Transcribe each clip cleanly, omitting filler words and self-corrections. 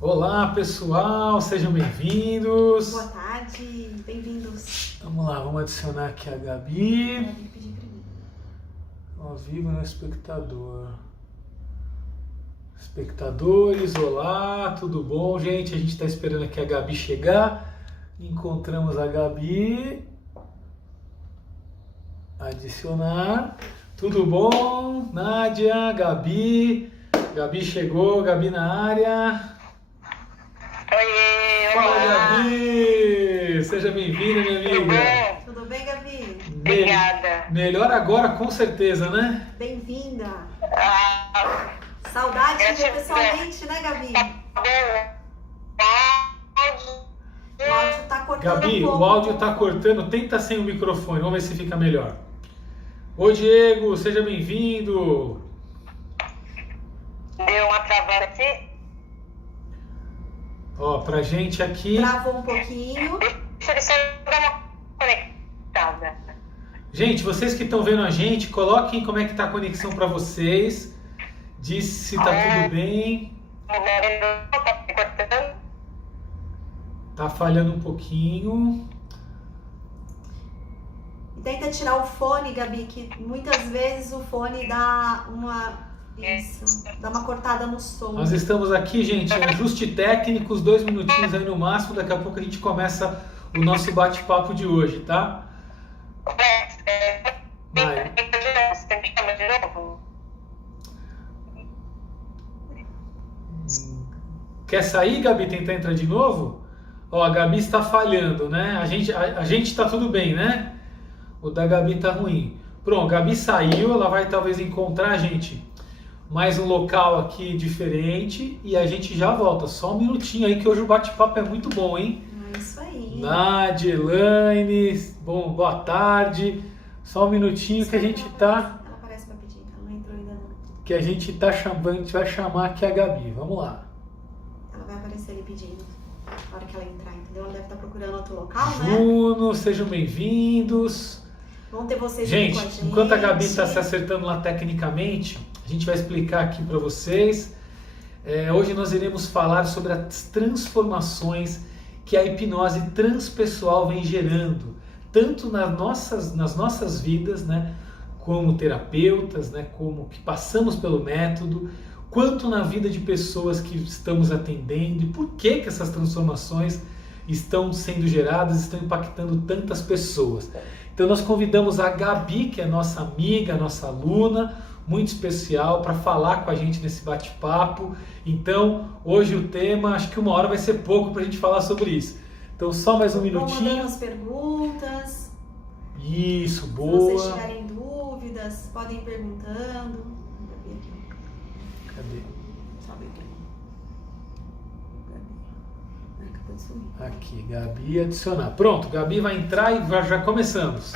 Olá pessoal, sejam bem-vindos. Boa tarde, bem-vindos. Vamos lá, vamos adicionar aqui a Gabi. Ao vivo no espectador. Espectadores, olá, tudo bom, gente? A gente está esperando aqui a Gabi chegar. Encontramos a Gabi. Adicionar. Tudo bom? Nádia, Gabi. Gabi chegou, Gabi na área. Oi, Fala, olá. Gabi! Seja bem-vinda, minha Tudo amiga. bom? Tudo bem, Gabi? Obrigada. Melhor agora, com certeza, né? Bem-vinda. Ah, Saudade de ver Gratidão. pessoalmente, né, Gabi? O áudio tá cortando Gabi, um pouco. o áudio tá cortando. Tenta sem o microfone, vamos ver se fica melhor. Oi, Diego, seja bem-vindo. Deu uma travada aqui. Ó, pra gente aqui... Travou um pouquinho. Deixa eu só dar uma conectada. Gente, vocês que estão vendo a gente, coloquem como é que tá a conexão pra vocês. Diz se tá tudo bem. Tá cortando? Tá falhando um pouquinho. E tenta tirar o fone, Gabi, que muitas vezes o fone dá uma... Isso, dá uma cortada no som. Nós estamos aqui, gente, ajuste técnico, 2 minutinhos aí no máximo. Daqui a pouco a gente começa o nosso bate-papo de hoje, tá? Vai. Você me chama de novo? Quer sair, Gabi, tentar entrar de novo? Ó, a Gabi está falhando, né? A gente está tudo bem, né? O da Gabi tá ruim. Pronto, a Gabi saiu, ela vai talvez encontrar, gente, mais um local aqui diferente e a gente já volta. Só um minutinho aí que hoje o bate-papo é muito bom, hein? É isso aí. Nádia, Elaine, bom, boa tarde. Só um minutinho que a gente tá... Ela aparece pra pedir, ela não entrou ainda não. Que a gente tá chamando, a gente vai chamar aqui a Gabi. Vamos lá. Ela vai aparecer ali pedindo. Na hora que ela entrar, entendeu? Ela deve estar procurando outro local, né? Juno, sejam bem-vindos. Vamos ter vocês aqui Gente, com a gente. enquanto a Gabi está se acertando lá tecnicamente, a gente vai explicar aqui para vocês. Hoje nós iremos falar sobre as transformações que a hipnose transpessoal vem gerando, tanto nas nossas vidas, né, como terapeutas, né, como que passamos pelo método, quanto na vida de pessoas que estamos atendendo e por que essas transformações estão sendo geradas, estão impactando tantas pessoas. Então nós convidamos a Gabi, que é nossa amiga, nossa aluna, muito especial, para falar com a gente nesse bate-papo. Então, hoje o tema, acho que 1 hora vai ser pouco para a gente falar sobre isso. Então, só mais um Vão minutinho. mandando as perguntas. Isso, Se boa. vocês tiverem dúvidas, podem ir perguntando. Gabi aqui, Cadê? ó. Sobe aqui. Gabi. Acabou de sumir. Aqui, Gabi adicionar. Pronto, Gabi vai entrar e já começamos.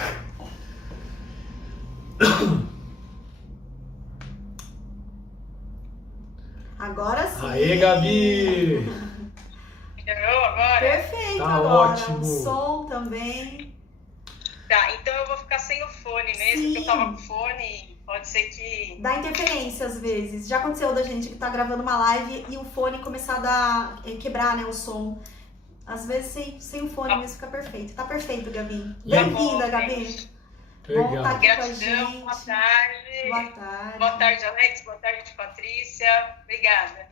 Agora sim. Aê, Gabi! Chegou agora? Perfeito, Tá agora. ótimo. O som também. Tá, então eu vou ficar sem o fone mesmo, Sim. porque eu tava com fone, pode ser que... Dá interferência às vezes. Já aconteceu da gente que tá gravando uma live e o fone começar a dar, quebrar, né, o som. Às vezes sem o fone mesmo fica perfeito. Tá perfeito, Gabi. Tá Bem-vinda, bom, Gabi. Bom estar Legal. aqui com a Gratidão, gente. boa tarde. Boa tarde. Boa tarde, Alex. Boa tarde, Patrícia. Obrigada.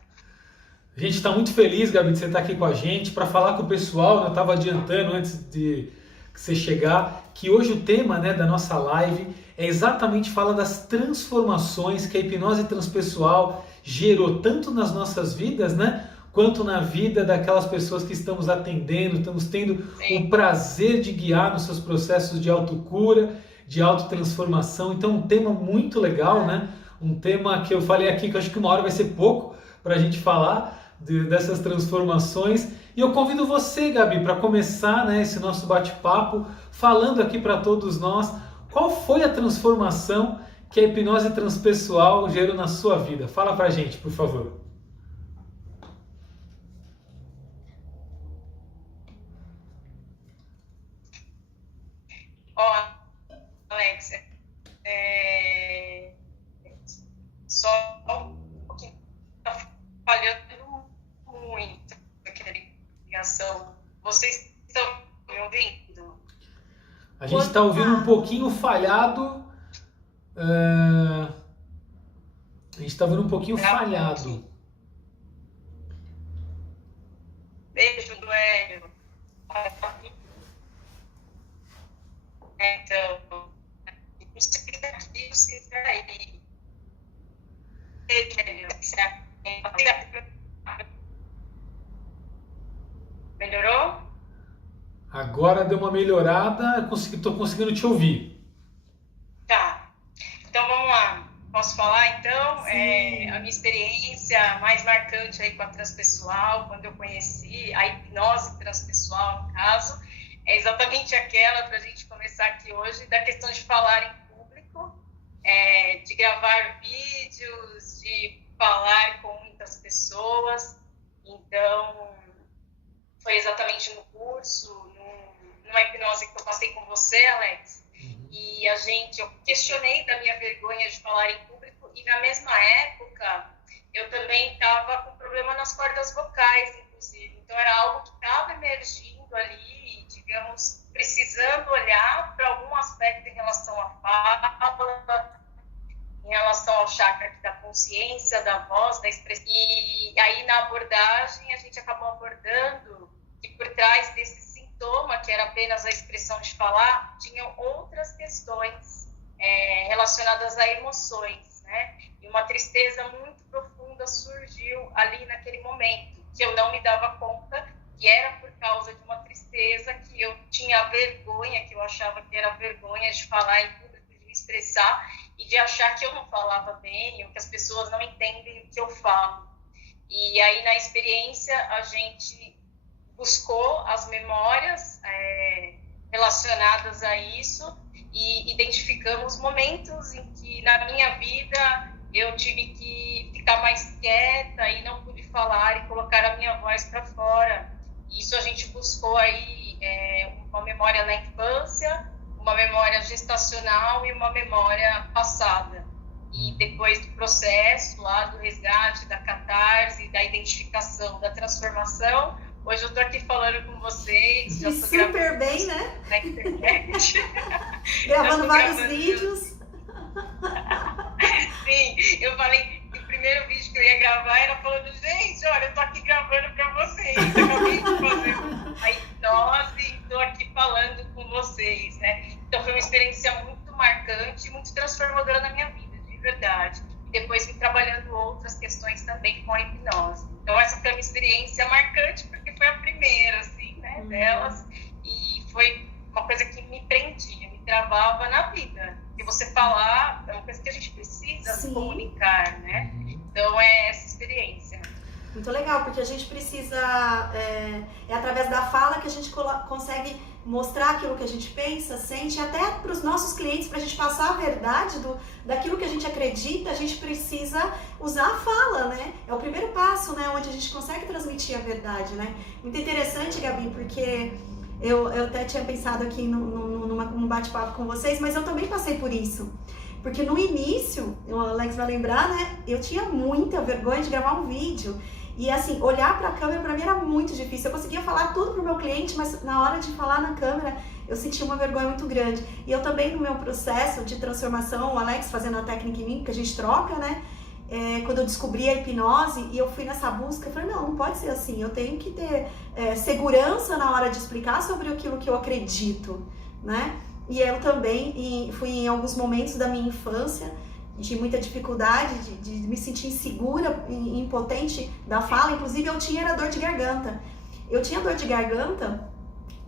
A gente está muito feliz, Gabi, de você estar aqui com a gente para falar com o pessoal. Eu estava adiantando antes de você chegar que hoje o tema, né, da nossa live é exatamente falar das transformações que a hipnose transpessoal gerou tanto nas nossas vidas, né, quanto na vida daquelas pessoas que estamos atendendo, estamos tendo o prazer de guiar nos seus processos de autocura, de autotransformação. Então, um tema muito legal, né? Um tema que eu falei aqui que eu acho que 1 hora vai ser pouco para a gente falar dessas transformações. E eu convido você, Gabi, para começar, né, esse nosso bate-papo, falando aqui para todos nós qual foi a transformação que a hipnose transpessoal gerou na sua vida. Fala para a gente, por favor. comunicação. Vocês estão me ouvindo? A gente está ouvindo um pouquinho falhado. A gente está ouvindo um pouquinho falhado. Beijo do Hélio. Então, não sei se é aqui, se é aí. Beijo, Hélio. Melhorou? Agora deu uma melhorada, estou conseguindo te ouvir. Tá. Então vamos lá. Posso falar então? A minha experiência mais marcante aí com a transpessoal, quando eu conheci a hipnose transpessoal, no caso, é exatamente aquela, para a gente começar aqui hoje, da questão de falar em público, de gravar vídeos, de falar com muitas pessoas. Então, foi exatamente no curso, numa hipnose que eu passei com você, Alex, e eu questionei da minha vergonha de falar em público, e na mesma época eu também estava com problema nas cordas vocais, inclusive, então era algo que estava emergindo ali, digamos, precisando olhar para algum aspecto em relação à fala, em relação ao chakra da consciência, da voz, da expressão. E aí na abordagem a gente acabou abordando que por trás desse sintoma, que era apenas a expressão de falar, tinham outras questões relacionadas a emoções, né? E uma tristeza muito profunda surgiu ali naquele momento, que eu não me dava conta que era por causa de uma tristeza, que eu tinha vergonha, que eu achava que era vergonha de falar em público, de me expressar, e de achar que eu não falava bem, ou que as pessoas não entendem o que eu falo. E aí, na experiência, a gente buscou as memórias relacionadas a isso e identificamos momentos em que, na minha vida, eu tive que ficar mais quieta e não pude falar e colocar a minha voz para fora. Isso a gente buscou aí uma memória na infância, uma memória gestacional e uma memória passada. E depois do processo lá do resgate, da catarse, da identificação, da transformação, hoje eu estou aqui falando com vocês. E super bem, né? Na internet. Gravando vários vídeos. Sim, eu falei que o primeiro vídeo que eu ia gravar era falando, gente, olha, eu tô aqui gravando pra vocês, eu acabei de fazer a hipnose e tô aqui falando com vocês, né? Então foi uma experiência muito marcante, muito transformadora na minha vida, de verdade. E depois vim trabalhando outras questões também com a hipnose. Então essa foi uma experiência marcante, porque foi a primeira, assim, né, delas, e foi uma coisa que me prendia, me travava na vida. Porque você falar é uma coisa que a gente precisa se comunicar, né? Então é essa experiência. Muito legal, porque a gente precisa, é através da fala que a gente consegue mostrar aquilo que a gente pensa, sente, até para os nossos clientes, para a gente passar a verdade daquilo que a gente acredita, a gente precisa usar a fala, né? É o primeiro passo, né? Onde a gente consegue transmitir a verdade, né? Muito interessante, Gabi, porque eu até tinha pensado aqui num bate-papo com vocês, mas eu também passei por isso. Porque no início, o Alex vai lembrar, né? Eu tinha muita vergonha de gravar um vídeo. E assim, olhar para a câmera para mim era muito difícil. Eu conseguia falar tudo pro meu cliente, mas na hora de falar na câmera, eu sentia uma vergonha muito grande. E eu também, no meu processo de transformação, o Alex fazendo a técnica em mim, que a gente troca, né? Quando eu descobri a hipnose e eu fui nessa busca, eu falei, não pode ser assim. Eu tenho que ter segurança na hora de explicar sobre aquilo que eu acredito, né? E eu também fui em alguns momentos da minha infância de muita dificuldade, de me sentir insegura, impotente da fala. Inclusive eu tinha dor de garganta. Eu tinha dor de garganta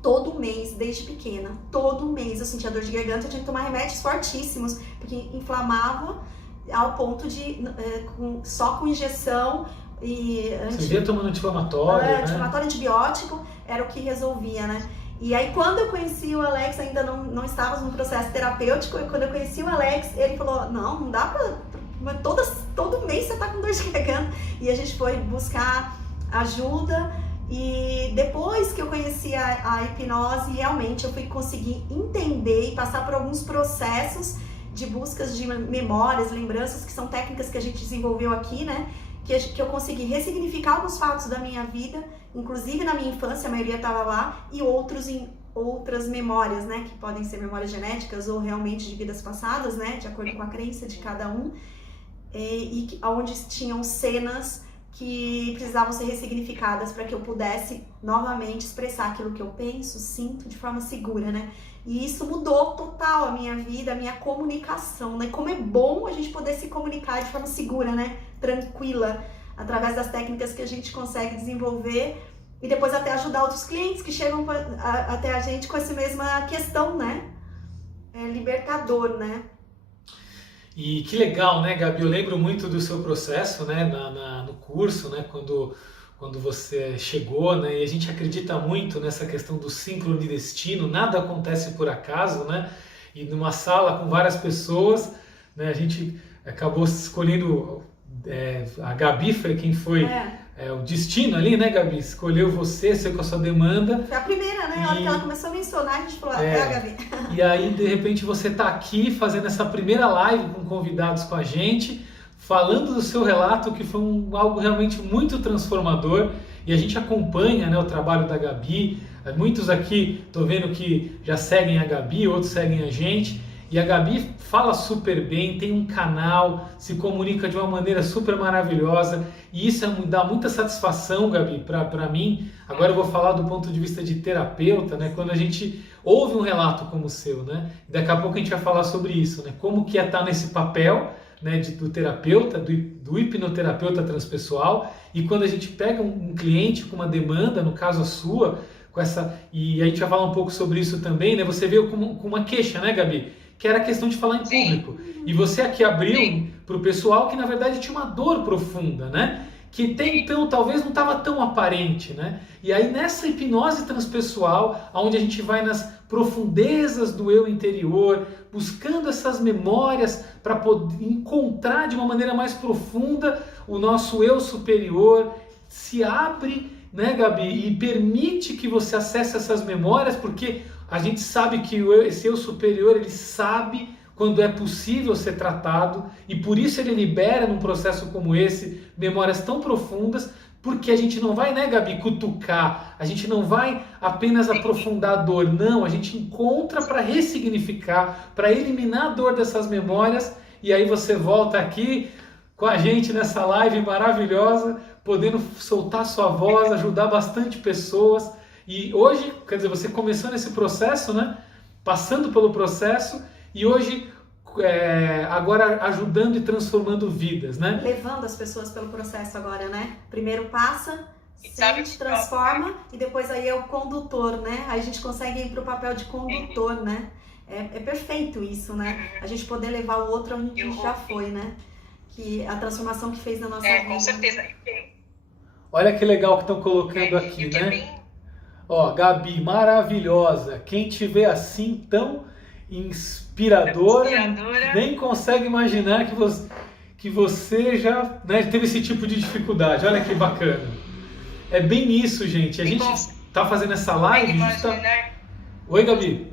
todo mês, desde pequena. Todo mês eu sentia dor de garganta, eu tinha que tomar remédios fortíssimos, porque inflamava ao ponto de, só com injeção e... Você via tomando anti-inflamatório, né? Anti-inflamatório, antibiótico, era o que resolvia, né? E aí, quando eu conheci o Alex, ainda não estávamos no processo terapêutico, e quando eu conheci o Alex, ele falou, não dá pra todo mês você tá com dor de garganta. E a gente foi buscar ajuda, e depois que eu conheci a hipnose, realmente eu fui conseguir entender e passar por alguns processos de buscas de memórias, lembranças, que são técnicas que a gente desenvolveu aqui, né? que eu consegui ressignificar alguns fatos da minha vida, inclusive na minha infância, a maioria estava lá, e outros em outras memórias, né, que podem ser memórias genéticas ou realmente de vidas passadas, né, de acordo com a crença de cada um, e onde tinham cenas que precisavam ser ressignificadas para que eu pudesse novamente expressar aquilo que eu penso, sinto de forma segura, né? E isso mudou total a minha vida, a minha comunicação, né? Como é bom a gente poder se comunicar de forma segura, né? Tranquila, através das técnicas que a gente consegue desenvolver e depois até ajudar outros clientes que chegam até a gente com essa mesma questão, né? É libertador, né? E que legal, né, Gabi? Eu lembro muito do seu processo, né, no curso, né, quando você chegou, né, e a gente acredita muito nessa questão do síncrono de destino, nada acontece por acaso, né, e numa sala com várias pessoas, né, a gente acabou escolhendo, a Gabi foi quem foi o destino ali, né, Gabi? Escolheu você com a sua demanda. Foi a primeira, né? A hora que ela começou a mencionar, a gente falou, a Gabi. E aí, de repente, você tá aqui fazendo essa primeira live com convidados com a gente, falando do seu relato, que foi algo realmente muito transformador. E a gente acompanha, né, o trabalho da Gabi. Muitos aqui, tô vendo que já seguem a Gabi, outros seguem a gente. E a Gabi fala super bem, tem um canal, se comunica de uma maneira super maravilhosa. E isso dá muita satisfação, Gabi, para mim. Agora eu vou falar do ponto de vista de terapeuta, né? Quando a gente ouve um relato como o seu, né? Daqui a pouco a gente vai falar sobre isso, né? Como que é estar nesse papel, né, do terapeuta, do hipnoterapeuta transpessoal. E quando a gente pega um cliente com uma demanda, no caso a sua, e a gente vai falar um pouco sobre isso também, né? Você veio com uma queixa, né, Gabi? Que era a questão de falar em público. E você aqui abriu para o pessoal que, na verdade, tinha uma dor profunda, né? Que até então talvez não estava tão aparente, né? E aí nessa hipnose transpessoal, onde a gente vai nas profundezas do eu interior, buscando essas memórias para poder encontrar de uma maneira mais profunda o nosso eu superior, se abre, né, Gabi, e permite que você acesse essas memórias, porque a gente sabe que esse eu superior, ele sabe quando é possível ser tratado, e por isso ele libera num processo como esse memórias tão profundas, porque a gente não vai, né, Gabi, cutucar, a gente não vai apenas aprofundar a dor, não, a gente encontra para ressignificar, para eliminar a dor dessas memórias, e aí você volta aqui com a gente nessa live maravilhosa, podendo soltar sua voz, ajudar bastante pessoas. E hoje, quer dizer, você começou nesse processo, né? Passando pelo processo e hoje agora ajudando e transformando vidas, né? Levando as pessoas pelo processo agora, né? Primeiro passa, sabe, sente, transforma e depois aí é o condutor, né? Aí a gente consegue ir para o papel de condutor, né? É perfeito isso, né? A gente poder levar o outro onde a gente já foi, né? Que a transformação que fez na nossa vida. Com certeza. Olha que legal que estão colocando aqui, né? Ó, Gabi, maravilhosa. Quem te vê assim tão inspiradora, nem consegue imaginar que você já, né, teve esse tipo de dificuldade. Olha que bacana. É bem isso, gente. A gente tá fazendo essa live. Oi, Gabi.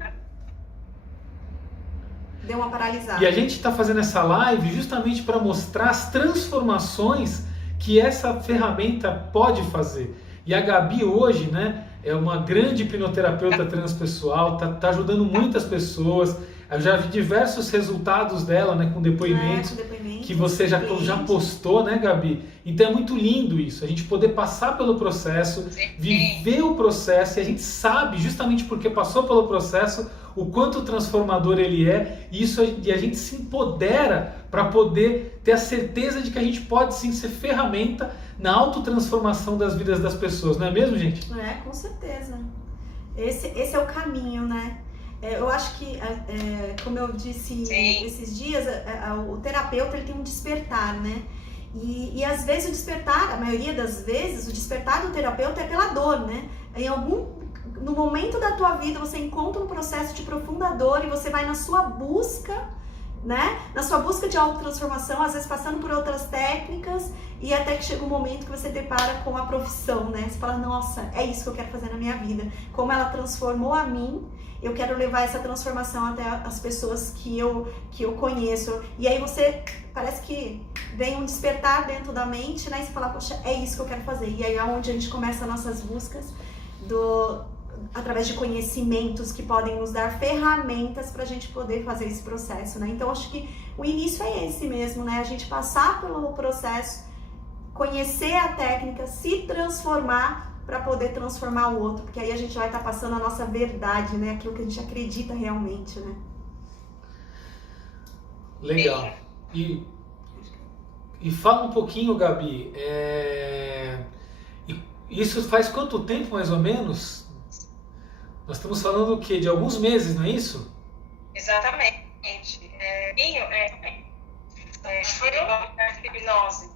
Deu uma paralisada. E a gente está fazendo essa live justamente para mostrar as transformações que essa ferramenta pode fazer. E a Gabi hoje, né, é uma grande hipnoterapeuta transpessoal, tá ajudando muitas pessoas. Eu já vi diversos resultados dela, né, com depoimentos que você já postou, né, Gabi? Então é muito lindo isso, a gente poder passar pelo processo, viver o processo, e a gente sabe, justamente porque passou pelo processo, o quanto transformador ele é, e a gente se empodera para poder ter a certeza de que a gente pode sim ser ferramenta na autotransformação das vidas das pessoas, não é mesmo, gente? Com certeza. Esse é o caminho, né? Eu acho que, como eu disse esses dias, o terapeuta ele tem um despertar, né? E às vezes o despertar, a maioria das vezes, o despertar do terapeuta é pela dor, né? No momento da tua vida você encontra um processo de profunda dor e você vai na sua busca, né? Na sua busca de autotransformação, às vezes passando por outras técnicas, e até que chega um momento que você depara com a profissão, né? Você fala, nossa, é isso que eu quero fazer na minha vida. Como ela transformou a mim, eu quero levar essa transformação até as pessoas que eu conheço. E aí você, parece que vem um despertar dentro da mente, né? E você fala, poxa, é isso que eu quero fazer. E aí é onde a gente começa as nossas buscas através de conhecimentos que podem nos dar ferramentas para a gente poder fazer esse processo, né? Então, acho que o início é esse mesmo, né? A gente passar pelo processo, conhecer a técnica, se transformar para poder transformar o outro, porque aí a gente vai estar passando a nossa verdade, né? Aquilo que a gente acredita realmente, né? Legal. E fala um pouquinho, Gabi, isso faz quanto tempo, mais ou menos? Nós estamos falando o quê? De alguns meses, não é isso? Exatamente. Foi a hipnose.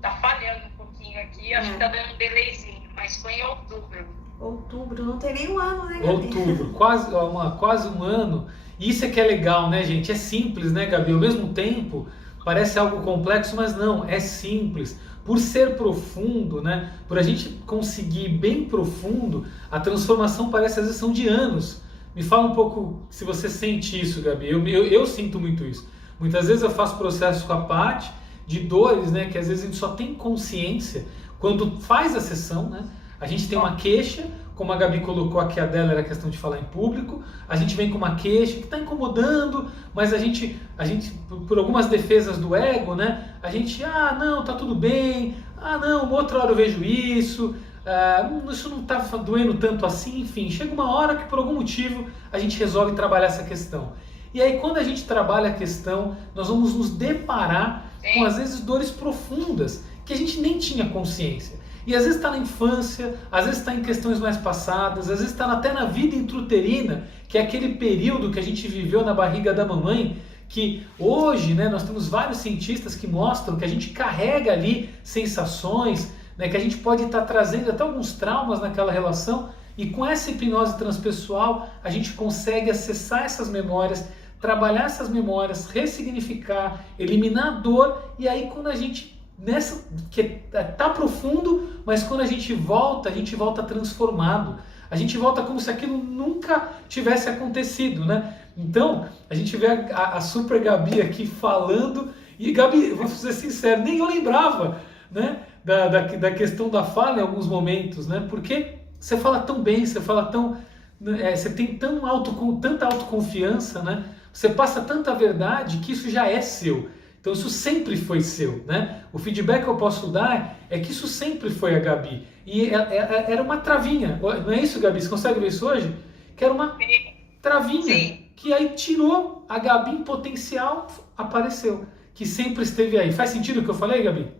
Tá falhando um pouquinho aqui, acho que tá dando um delayzinho, mas foi em outubro. Outubro, não tem nem um ano, né, Gabi? Outubro, quase um ano. E isso é que é legal, né, gente? É simples, né, Gabi? Ao mesmo tempo, parece algo complexo, mas não, é simples. Por ser profundo, né? Por a gente conseguir bem profundo, a transformação parece às vezes são de anos. Me fala um pouco se você sente isso, Gabi. Eu sinto muito isso. Muitas vezes eu faço processos com a Paty de dores, né? Que às vezes a gente só tem consciência quando faz a sessão, né? A gente tem uma queixa, como a Gabi colocou aqui, a dela era a questão de falar em público, a gente vem com uma queixa que está incomodando, mas a gente, por algumas defesas do ego, né, a gente, não, tá tudo bem, não, uma outra hora eu vejo isso não está doendo tanto assim, enfim, chega uma hora que por algum motivo a gente resolve trabalhar essa questão. E aí quando a gente trabalha a questão, nós vamos nos deparar com às vezes dores profundas, que a gente nem tinha consciência. E às vezes está na infância, às vezes está em questões mais passadas, às vezes está até na vida intrauterina, que é aquele período que a gente viveu na barriga da mamãe, que hoje, né, nós temos vários cientistas que mostram que a gente carrega ali sensações, né, que a gente pode estar trazendo até alguns traumas naquela relação, e com essa hipnose transpessoal a gente consegue acessar essas memórias, trabalhar essas memórias, ressignificar, eliminar a dor, e aí quando a gente que tá profundo, mas quando a gente volta transformado. A gente volta como se aquilo nunca tivesse acontecido, né? Então, a gente vê a Super Gabi aqui falando, e Gabi, vou ser sincero, nem eu lembrava, né, da questão da fala em alguns momentos, né? Porque você fala tão bem, você fala tão... você tem tanta autoconfiança, né? Você passa tanta verdade que isso já é seu. Então isso sempre foi seu, né? O feedback que eu posso dar é que isso sempre foi a Gabi. E era uma travinha, não é isso, Gabi? Você consegue ver isso hoje? Que era uma travinha. Sim. Que aí tirou a Gabi em potencial, apareceu. Que sempre esteve aí. Faz sentido o que eu falei, Gabi?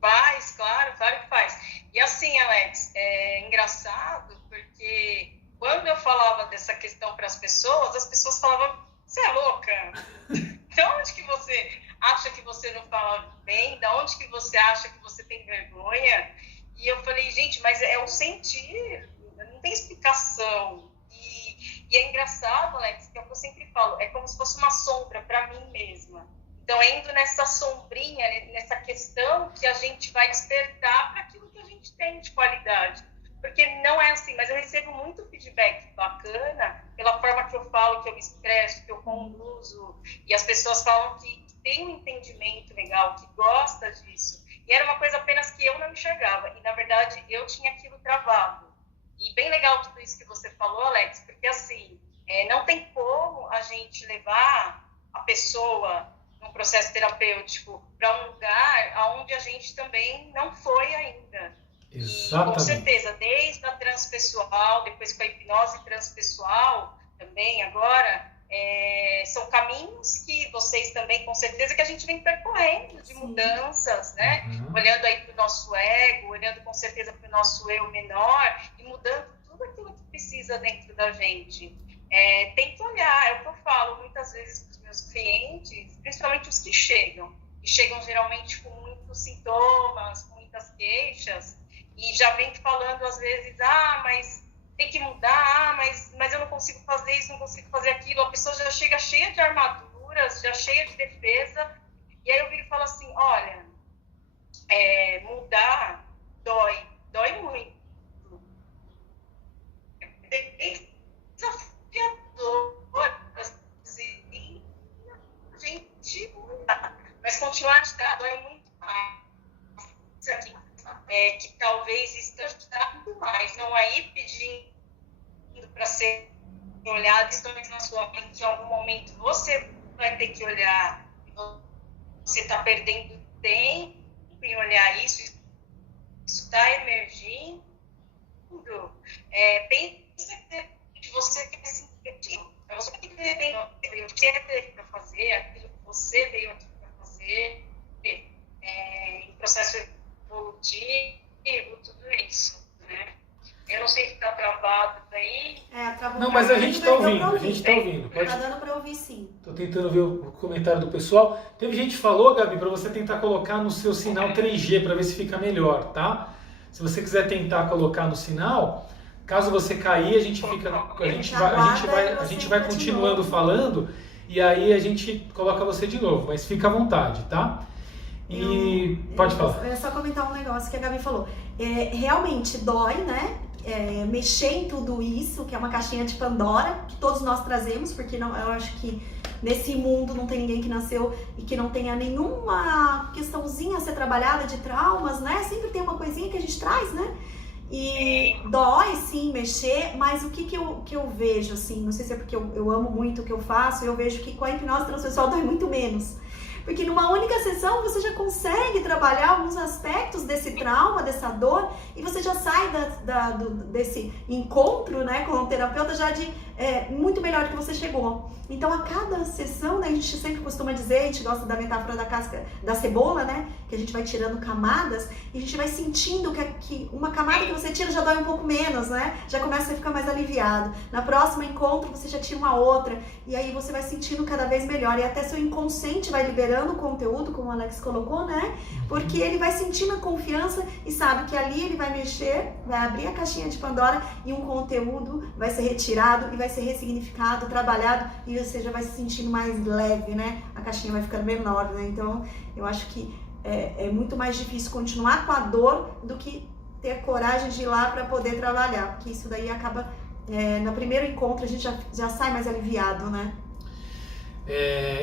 Faz, claro que faz. E assim, Alex, é engraçado porque quando eu falava dessa questão para as pessoas falavam, você é louca? De onde que você acha que você não fala bem? De onde que você acha que você tem vergonha? E eu falei, gente, mas é o sentir, não tem explicação. E é engraçado, Alex, que é o que eu sempre falo, é como se fosse uma sombra para mim mesma. Então, é indo nessa sombrinha, nessa questão que a gente vai despertar para aquilo que a gente tem de qualidade. Porque não é assim, mas eu recebo muito feedback bacana pela forma que eu falo, que eu me expresso, que eu conduzo. E as pessoas falam que tem um entendimento legal, que gosta disso. E era uma coisa apenas que eu não enxergava. E, na verdade, eu tinha aquilo travado. E bem legal tudo isso que você falou, Alex, porque, assim, não tem como a gente levar a pessoa num processo terapêutico para um lugar onde a gente também não foi ainda. Exatamente. E com certeza, desde a transpessoal, depois com a hipnose transpessoal também agora, são caminhos que vocês também, com certeza, que a gente vem percorrendo de mudanças, né? Olhando aí para o nosso ego, olhando com certeza para o nosso eu menor e mudando tudo aquilo que precisa dentro da gente. Tem que olhar, é o que eu falo muitas vezes para os meus clientes, principalmente os que chegam geralmente com muitos sintomas, com muitas queixas, e já vem falando às vezes, mas tem que mudar, mas eu não consigo fazer isso, não consigo fazer aquilo. A pessoa já chega cheia de armaduras, já cheia de defesa, e aí eu viro e falo assim, olha, mudar dói muito. É desafiador, às continuar te dando muito mais. Isso aqui, que talvez esteja te dando muito mais. Não aí pedindo para ser olhado, estão na sua mente. Em algum momento você vai ter que olhar. Você está perdendo tempo em olhar isso está emergindo. Pensa que você quer se divertir. Você tem que ter o que é para fazer, aquilo que você veio aqui para fazer, em processo evolutivo, tudo isso, né? Eu não sei se está travado aí. Não, mas a gente está ouvindo, a gente está ouvindo. Tá dando para ouvir, sim. Estou tentando ver o comentário do pessoal. Teve gente que falou, Gabi, para você tentar colocar no seu sinal 3G para ver se fica melhor, tá? Se você quiser tentar colocar no sinal, caso você cair, a gente vai continuando falando e aí a gente coloca você de novo, mas fica à vontade, tá? E pode falar. Eu ia só comentar um negócio que a Gabi falou. Realmente dói, né? Mexer em tudo isso, que é uma caixinha de Pandora, que todos nós trazemos, porque eu acho que nesse mundo não tem ninguém que nasceu e que não tenha nenhuma questãozinha a ser trabalhada de traumas, né? Sempre tem uma coisinha que a gente traz, né? E dói, sim, mexer, mas o que eu vejo, assim, não sei se é porque eu amo muito o que eu faço, eu vejo que com a hipnose transpessoal dói muito menos. Porque numa única sessão você já consegue trabalhar alguns aspectos desse trauma, dessa dor, e você já sai desse encontro, né, com o terapeuta já de muito melhor do que você chegou. Então a cada sessão, né, a gente sempre costuma dizer, a gente gosta da metáfora da casca da cebola, né, que a gente vai tirando camadas e a gente vai sentindo que uma camada que você tira já dói um pouco menos, né, já começa a ficar mais aliviado. Na próxima encontro você já tira uma outra e aí você vai sentindo cada vez melhor e até seu inconsciente vai liberando o conteúdo, como o Alex colocou, né, porque ele vai sentindo a confiança e sabe que ali ele vai mexer, vai abrir a caixinha de Pandora e um conteúdo vai ser retirado e vai ser ressignificado, trabalhado e você já vai se sentindo mais leve, né? A caixinha vai ficando menor, né? Então, eu acho que é muito mais difícil continuar com a dor do que ter coragem de ir lá para poder trabalhar, porque isso daí acaba, no primeiro encontro a gente já sai mais aliviado, né?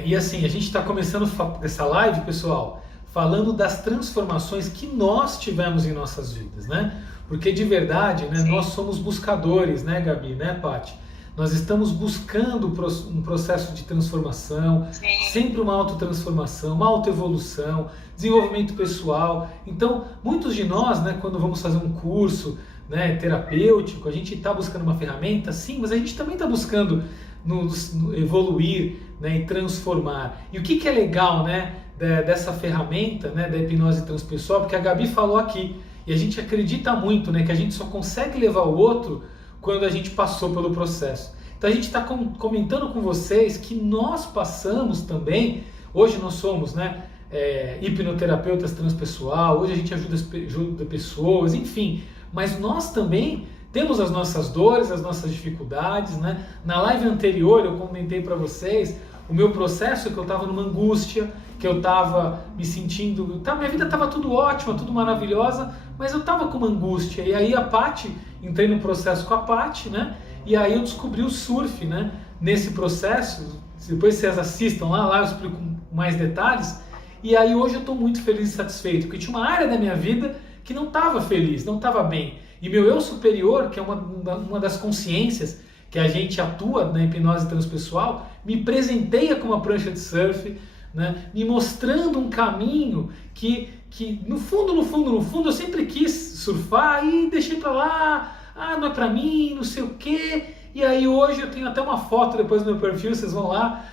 E assim, a gente está começando essa live, pessoal, falando das transformações que nós tivemos em nossas vidas, né? Porque de verdade, né, nós somos buscadores, né, Gabi, né, Paty? Nós estamos buscando um processo de transformação, sempre uma autotransformação, uma autoevolução, desenvolvimento pessoal. Então, muitos de nós, né, quando vamos fazer um curso, né, terapêutico, a gente está buscando uma ferramenta, sim, mas a gente também está buscando evoluir, né, e transformar. E o que é legal, né, dessa ferramenta, né, da hipnose transpessoal, porque a Gabi falou aqui, e a gente acredita muito, né, que a gente só consegue levar o outro quando a gente passou pelo processo. Então a gente está comentando com vocês que nós passamos também, hoje nós somos, né, hipnoterapeutas transpessoal, hoje a gente ajuda pessoas, enfim, mas nós também temos as nossas dores, as nossas dificuldades, né? Na live anterior eu comentei para vocês o meu processo, que eu estava numa angústia, que eu estava me sentindo... minha vida estava tudo ótima, tudo maravilhosa, mas eu estava com uma angústia. E aí a Paty, entrei no processo com a Paty, né? E aí eu descobri o surf, né? Nesse processo, depois vocês assistam lá eu explico com mais detalhes. E aí hoje eu estou muito feliz e satisfeito, porque tinha uma área da minha vida que não estava feliz, não estava bem. E meu eu superior, que é uma das consciências que a gente atua na hipnose transpessoal, me presenteia com uma prancha de surf, né, me mostrando um caminho que no fundo eu sempre quis surfar e deixei pra lá, não é pra mim, não sei o quê. E aí hoje eu tenho até uma foto depois no meu perfil, vocês vão lá,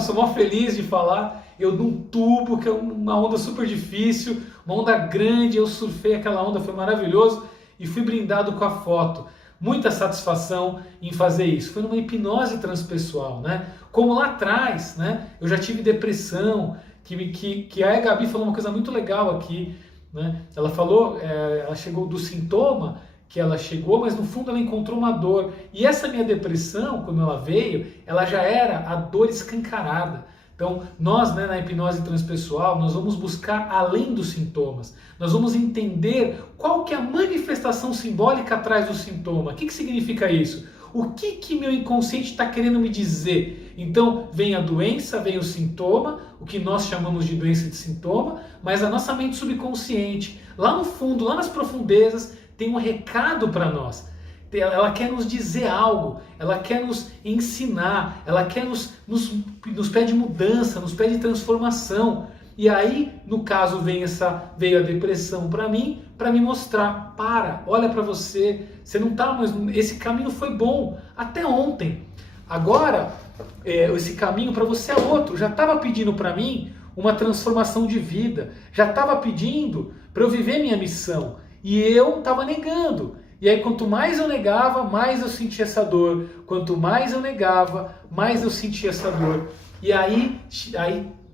sou mó feliz de falar, eu num tubo, que é uma onda super difícil, uma onda grande, eu surfei aquela onda, foi maravilhoso e fui brindado com a foto. Muita satisfação em fazer isso. Foi numa hipnose transpessoal, né? Como lá atrás, né? Eu já tive depressão, que a Gabi falou uma coisa muito legal aqui, né? Ela falou, ela chegou do sintoma que ela chegou, mas no fundo ela encontrou uma dor. E essa minha depressão, quando ela veio, ela já era a dor escancarada. Então, nós, né, na hipnose transpessoal, nós vamos buscar além dos sintomas. Nós vamos entender qual que é a manifestação simbólica atrás do sintoma. O que significa isso? O que meu inconsciente está querendo me dizer? Então, vem a doença, vem o sintoma, o que nós chamamos de doença de sintoma, mas a nossa mente subconsciente, lá no fundo, lá nas profundezas, tem um recado para nós. Ela quer nos dizer algo, ela quer nos ensinar, ela quer nos pede mudança, nos pede transformação. E aí, no caso, veio a depressão para mim mostrar, olha para você não tá mais, esse caminho foi bom até ontem. Agora, esse caminho para você é outro. Já estava pedindo para mim uma transformação de vida, já estava pedindo para eu viver minha missão e eu estava negando. E aí, quanto mais eu negava, mais eu sentia essa dor. Quanto mais eu negava, mais eu sentia essa dor.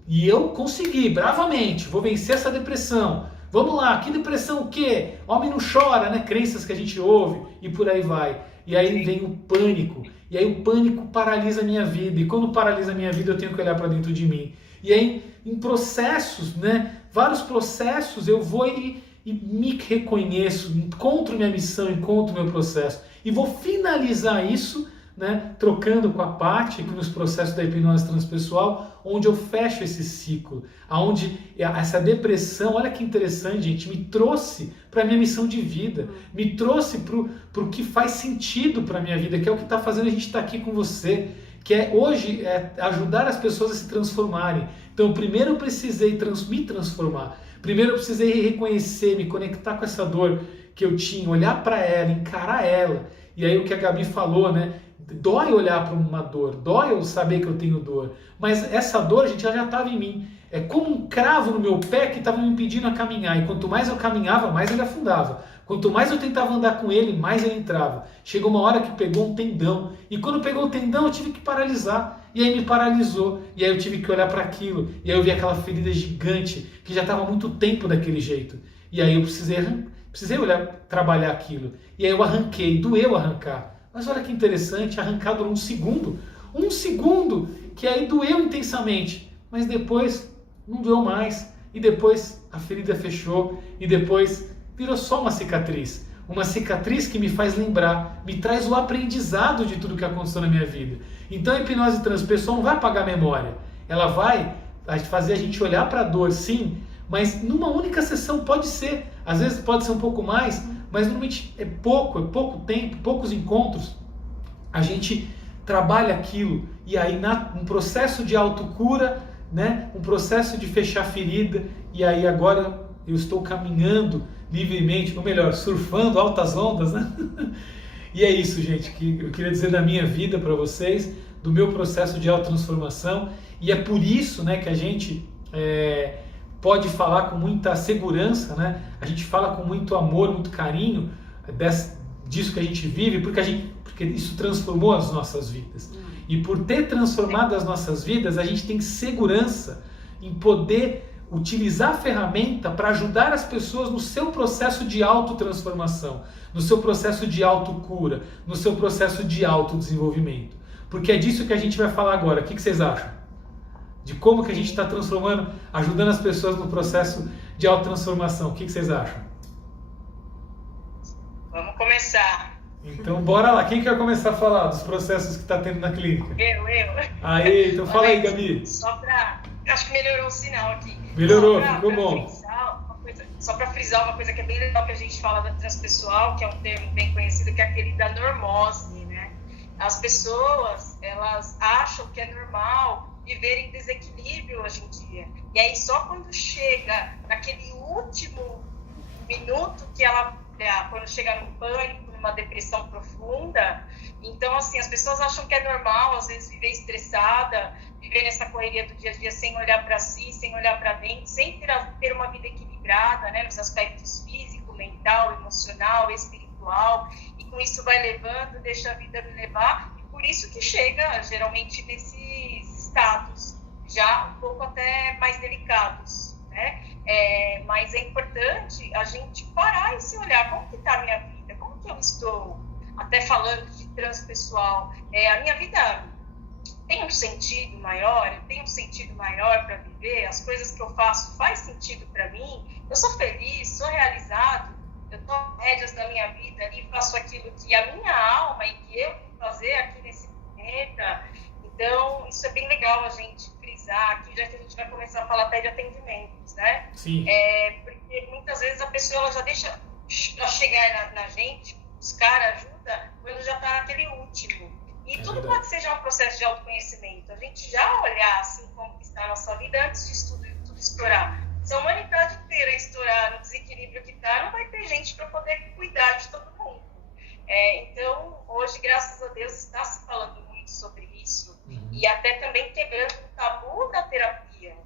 E eu consegui, bravamente, vou vencer essa depressão. Vamos lá, que depressão o quê? Homem não chora, né? Crenças que a gente ouve e por aí vai. E aí vem o pânico. E aí o pânico paralisa a minha vida. E quando paralisa a minha vida, eu tenho que olhar para dentro de mim. E aí, em processos, né? Vários processos, eu vou e me reconheço, encontro minha missão, encontro meu processo. E vou finalizar isso, né, trocando com a Paty aqui nos processos da hipnose transpessoal, onde eu fecho esse ciclo, onde essa depressão, olha que interessante, gente, me trouxe para a minha missão de vida, me trouxe para o que faz sentido para a minha vida, que é o que está fazendo a gente estar aqui com você, que hoje ajudar as pessoas a se transformarem. Então, primeiro eu precisei me transformar, primeiro eu precisei reconhecer, me conectar com essa dor que eu tinha, olhar para ela, encarar ela. E aí o que a Gabi falou, né? Dói olhar para uma dor, dói eu saber que eu tenho dor, mas essa dor, gente, ela já estava em mim. É como um cravo no meu pé que estava me impedindo a caminhar, e quanto mais eu caminhava, mais ele afundava. Quanto mais eu tentava andar com ele, mais ele entrava. Chegou uma hora que pegou um tendão, e quando pegou o tendão eu tive que paralisar, e aí me paralisou, e aí eu tive que olhar para aquilo, e aí eu vi aquela ferida gigante, que já estava há muito tempo daquele jeito, e aí eu precisei olhar, trabalhar aquilo, e aí eu arranquei, doeu arrancar. Mas olha que interessante, arrancar durou um segundo, que aí doeu intensamente, mas depois não doeu mais, e depois a ferida fechou, e depois virou só uma cicatriz que me faz lembrar, me traz o aprendizado de tudo que aconteceu na minha vida. Então a hipnose transpessoal não vai apagar a memória, ela vai fazer a gente olhar para a dor, sim, mas numa única sessão pode ser, às vezes pode ser um pouco mais, mas normalmente é pouco tempo, poucos encontros, a gente trabalha aquilo, e aí um processo de autocura, né, um processo de fechar a ferida, e aí agora eu estou caminhando livremente, ou melhor, surfando altas ondas, né? E é isso, gente, que eu queria dizer da minha vida para vocês, do meu processo de autotransformação, e é por isso, né, que a gente pode falar com muita segurança, né? A gente fala com muito amor, muito carinho disso que a gente vive, porque isso transformou as nossas vidas. E por ter transformado as nossas vidas, a gente tem segurança em poder utilizar a ferramenta para ajudar as pessoas no seu processo de autotransformação, no seu processo de autocura, no seu processo de autodesenvolvimento. Porque é disso que a gente vai falar agora. O que vocês acham? De como que a gente está transformando, ajudando as pessoas no processo de autotransformação. O que vocês acham? Vamos começar. Então, bora lá. Quem quer começar a falar dos processos que está tendo na clínica? Eu. Aí, então fala aí, Gabi. Acho que melhorou o sinal aqui. Melhorou, ficou bom. Só para frisar uma coisa que é bem legal que a gente fala da transpessoal, que é um termo bem conhecido, que é aquele da normose, né? As pessoas, elas acham que é normal viver em desequilíbrio hoje em dia. E aí só quando chega naquele último minuto que quando chega num pânico, numa depressão profunda, então assim, as pessoas acham que é normal, às vezes, viver estressada, viver nessa correria do dia a dia sem olhar para si, sem olhar para dentro, sem ter uma vida equilibrada, né, nos aspectos físico, mental, emocional, espiritual, e com isso vai levando, deixa a vida me levar, e por isso que chega geralmente nesses estados já um pouco até mais delicados, né? Mas é importante a gente parar e se olhar, como que está a minha vida, como que eu estou, até falando de transpessoal, a minha vida tem um sentido maior, eu tenho um sentido maior para viver, as coisas que eu faço faz sentido para mim, eu sou feliz, sou realizado, eu tomo rédeas da minha vida e faço aquilo que a minha alma e que eu vou fazer aqui nesse planeta. Então, isso é bem legal a gente frisar finalizar aqui, já que a gente vai começar a falar até de atendimentos, né? Sim. Porque muitas vezes a pessoa ela já deixa para chegar na gente, buscar ajuda, quando já está naquele último. E tudo verdade. pode ser já um processo de autoconhecimento. A gente já olhar assim como está a nossa vida antes disso tudo estourar. Se a humanidade inteira estourar no desequilíbrio que está, não vai ter gente para poder cuidar de todo mundo. Então, hoje, graças a Deus, está se falando muito sobre isso. E até também quebrando o tabu da terapia,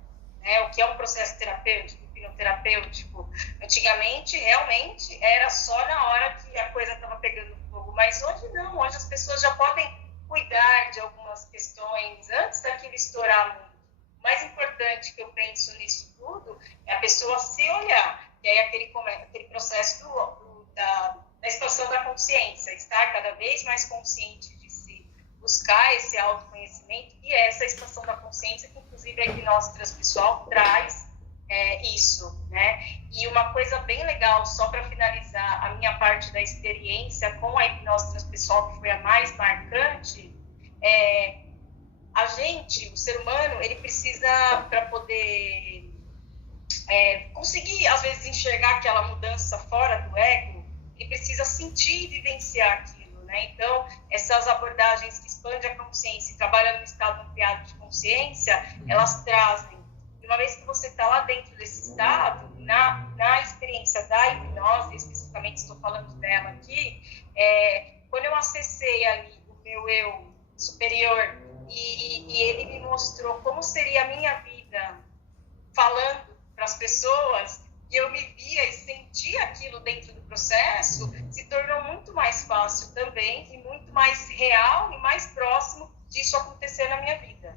né? O que é um processo terapêutico, hipnoterapêutico. Antigamente, realmente, era só na hora que a coisa estava pegando fogo. Mas hoje não, hoje as pessoas já podem cuidar de algumas questões antes daquilo estourar muito. O mais importante que eu penso nisso tudo é a pessoa se olhar. E aí aquele processo da expansão da consciência, estar cada vez mais consciente de si, buscar esse autoconhecimento e essa expansão da consciência, que inclusive a hipnose transpessoal traz isso, né? E uma coisa bem legal, só para finalizar a minha parte da experiência com a hipnose transpessoal, que foi a mais marcante, a gente, o ser humano, ele precisa, para poder conseguir, às vezes, enxergar aquela mudança fora do ego, ele precisa sentir e vivenciar aquilo, né? Então, essas abordagens que expandem a consciência e trabalham no estado ampliado de consciência, elas trazem, uma vez que você está lá dentro desse estado, na experiência da hipnose, especificamente estou falando dela aqui, quando eu acessei ali o meu eu superior e ele me mostrou como seria a minha vida falando para as pessoas, e eu me via e sentia aquilo dentro do processo, se tornou muito mais fácil também e muito mais real e mais próximo disso acontecer na minha vida.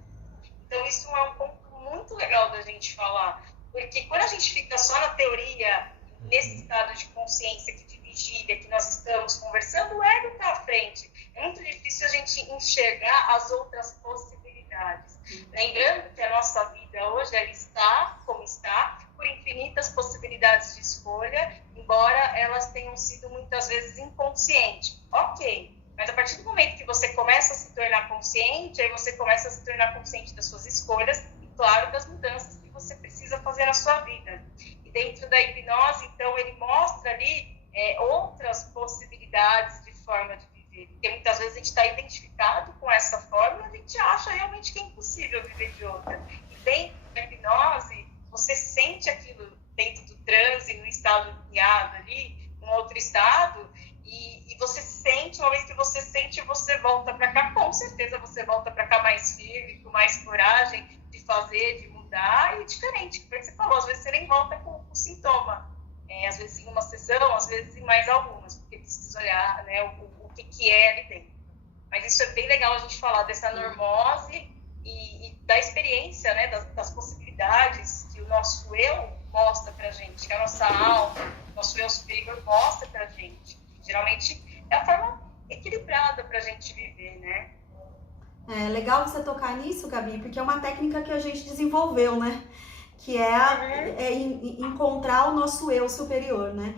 Então isso é um ponto muito legal da gente falar, porque quando a gente fica só na teoria, nesse estado de consciência, de vigília, que nós estamos conversando, o ego está à frente. É muito difícil a gente enxergar as outras possibilidades. Lembrando que a nossa vida hoje ela está como está, por infinitas possibilidades de escolha, embora elas tenham sido muitas vezes inconscientes. Ok, mas a partir do momento que você começa a se tornar consciente, aí você começa a se tornar consciente das suas escolhas e, claro, das mudanças que você precisa fazer na sua vida. E dentro da hipnose, então, ele mostra ali outras possibilidades de forma de viver. Porque muitas vezes a gente está identificado com essa forma e a gente acha realmente que é impossível viver de outra. E dentro da hipnose, você sente aquilo dentro do transe, no estado guiado ali, num outro estado, e você sente, uma vez que você sente, você volta para cá, com certeza você volta para cá mais firme, com mais coragem de fazer, de mudar, e diferente, como você falou, às vezes você nem volta com o sintoma, às vezes em uma sessão, às vezes em mais algumas, porque precisa olhar, né, o que é ali dentro. Mas isso é bem legal a gente falar dessa normose e da experiência, né, das possibilidades que o nosso eu mostra pra gente, que a nossa alma, o nosso eu superior mostra pra gente. Geralmente é a forma equilibrada pra gente viver, né? É legal você tocar nisso, Gabi, porque é uma técnica que a gente desenvolveu, né? Que encontrar o nosso eu superior, né?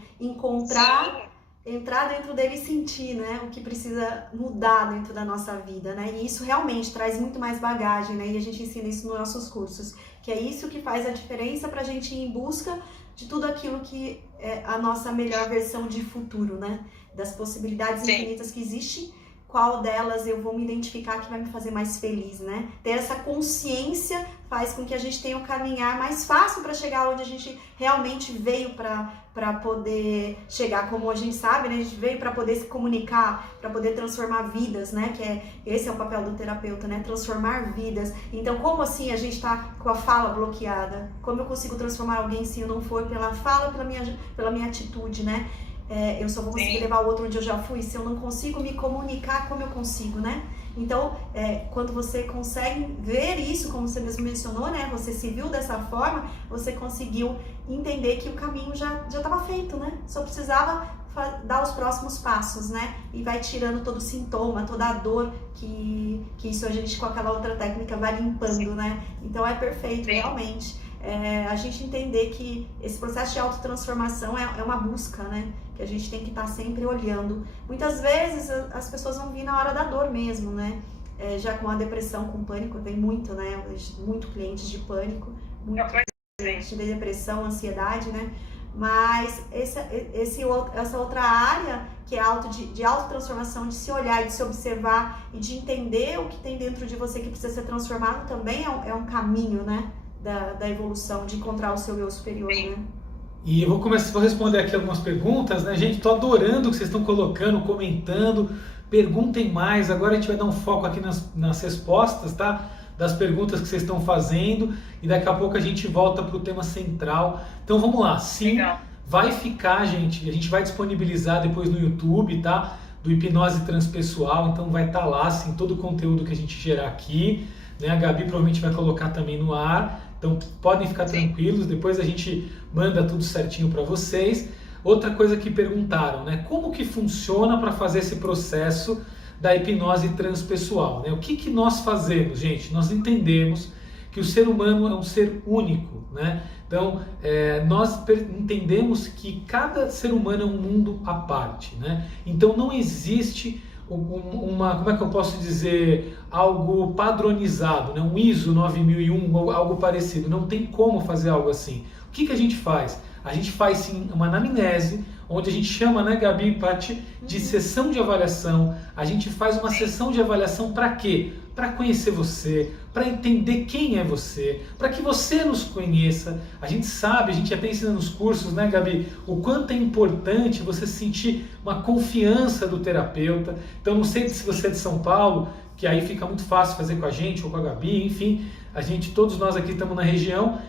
Entrar dentro dele e sentir, né, o que precisa mudar dentro da nossa vida, né, e isso realmente traz muito mais bagagem, né, e a gente ensina isso nos nossos cursos, que é isso que faz a diferença pra gente ir em busca de tudo aquilo que é a nossa melhor versão de futuro, né, das possibilidades infinitas que existem, qual delas eu vou me identificar que vai me fazer mais feliz, né, ter essa consciência faz com que a gente tenha um caminhar mais fácil para chegar onde a gente realmente veio para poder chegar, como a gente sabe, né? A gente veio para poder se comunicar, para poder transformar vidas, né? Esse é o papel do terapeuta, né? Transformar vidas. Então, como assim a gente está com a fala bloqueada? Como eu consigo transformar alguém se eu não for pela fala, pela minha atitude, né? Eu só vou conseguir levar o outro onde eu já fui se eu não consigo me comunicar como eu consigo, né? Então, quando você consegue ver isso, como você mesmo mencionou, né? Você se viu dessa forma, você conseguiu entender que o caminho já estava feito, né? Só precisava dar os próximos passos, né? E vai tirando todo o sintoma, toda a dor que isso a gente com aquela outra técnica vai limpando, né? Então é perfeito, realmente. A gente entender que esse processo de autotransformação é uma busca, né? Que a gente tem que estar sempre olhando. Muitas vezes as pessoas vão vir na hora da dor mesmo, né? já com a depressão, com pânico, vem muito, né? Muito clientes de pânico, muito clientes de depressão, ansiedade, né? Mas essa outra área, que é de autotransformação, de se olhar, de se observar e de entender o que tem dentro de você que precisa ser transformado, também é um caminho, né? Da evolução, de encontrar o seu eu superior, né? E eu vou responder aqui algumas perguntas, né, gente? Tô adorando o que vocês estão colocando, comentando. Perguntem mais. Agora a gente vai dar um foco aqui nas respostas, tá? Das perguntas que vocês estão fazendo. E daqui a pouco a gente volta para o tema central. Então vamos lá. Sim, legal. Vai ficar, gente. A gente vai disponibilizar depois no YouTube, tá? Do Hipnose Transpessoal. Então vai estar lá, assim, todo o conteúdo que a gente gerar aqui. Né? A Gabi provavelmente vai colocar também no ar. Então podem ficar tranquilos, depois a gente manda tudo certinho para vocês. Outra coisa que perguntaram, né? Como que funciona para fazer esse processo da hipnose transpessoal? Né? O que nós fazemos, gente? Nós entendemos que o ser humano é um ser único, né? Então nós entendemos que cada ser humano é um mundo à parte, né? Então não existe como é que eu posso dizer, algo padronizado, né? Um ISO 9001 ou algo parecido. Não tem como fazer algo assim. O que a gente faz? A gente faz sim uma anamnese, onde a gente chama, né, Gabi e Paty, de sessão de avaliação. A gente faz uma sessão de avaliação para quê? Para conhecer você, para entender quem é você, para que você nos conheça. A gente sabe, a gente até ensina nos cursos, né, Gabi, o quanto é importante você sentir uma confiança do terapeuta. Então, não sei se você é de São Paulo, que aí fica muito fácil fazer com a gente ou com a Gabi, enfim, todos nós aqui estamos na região,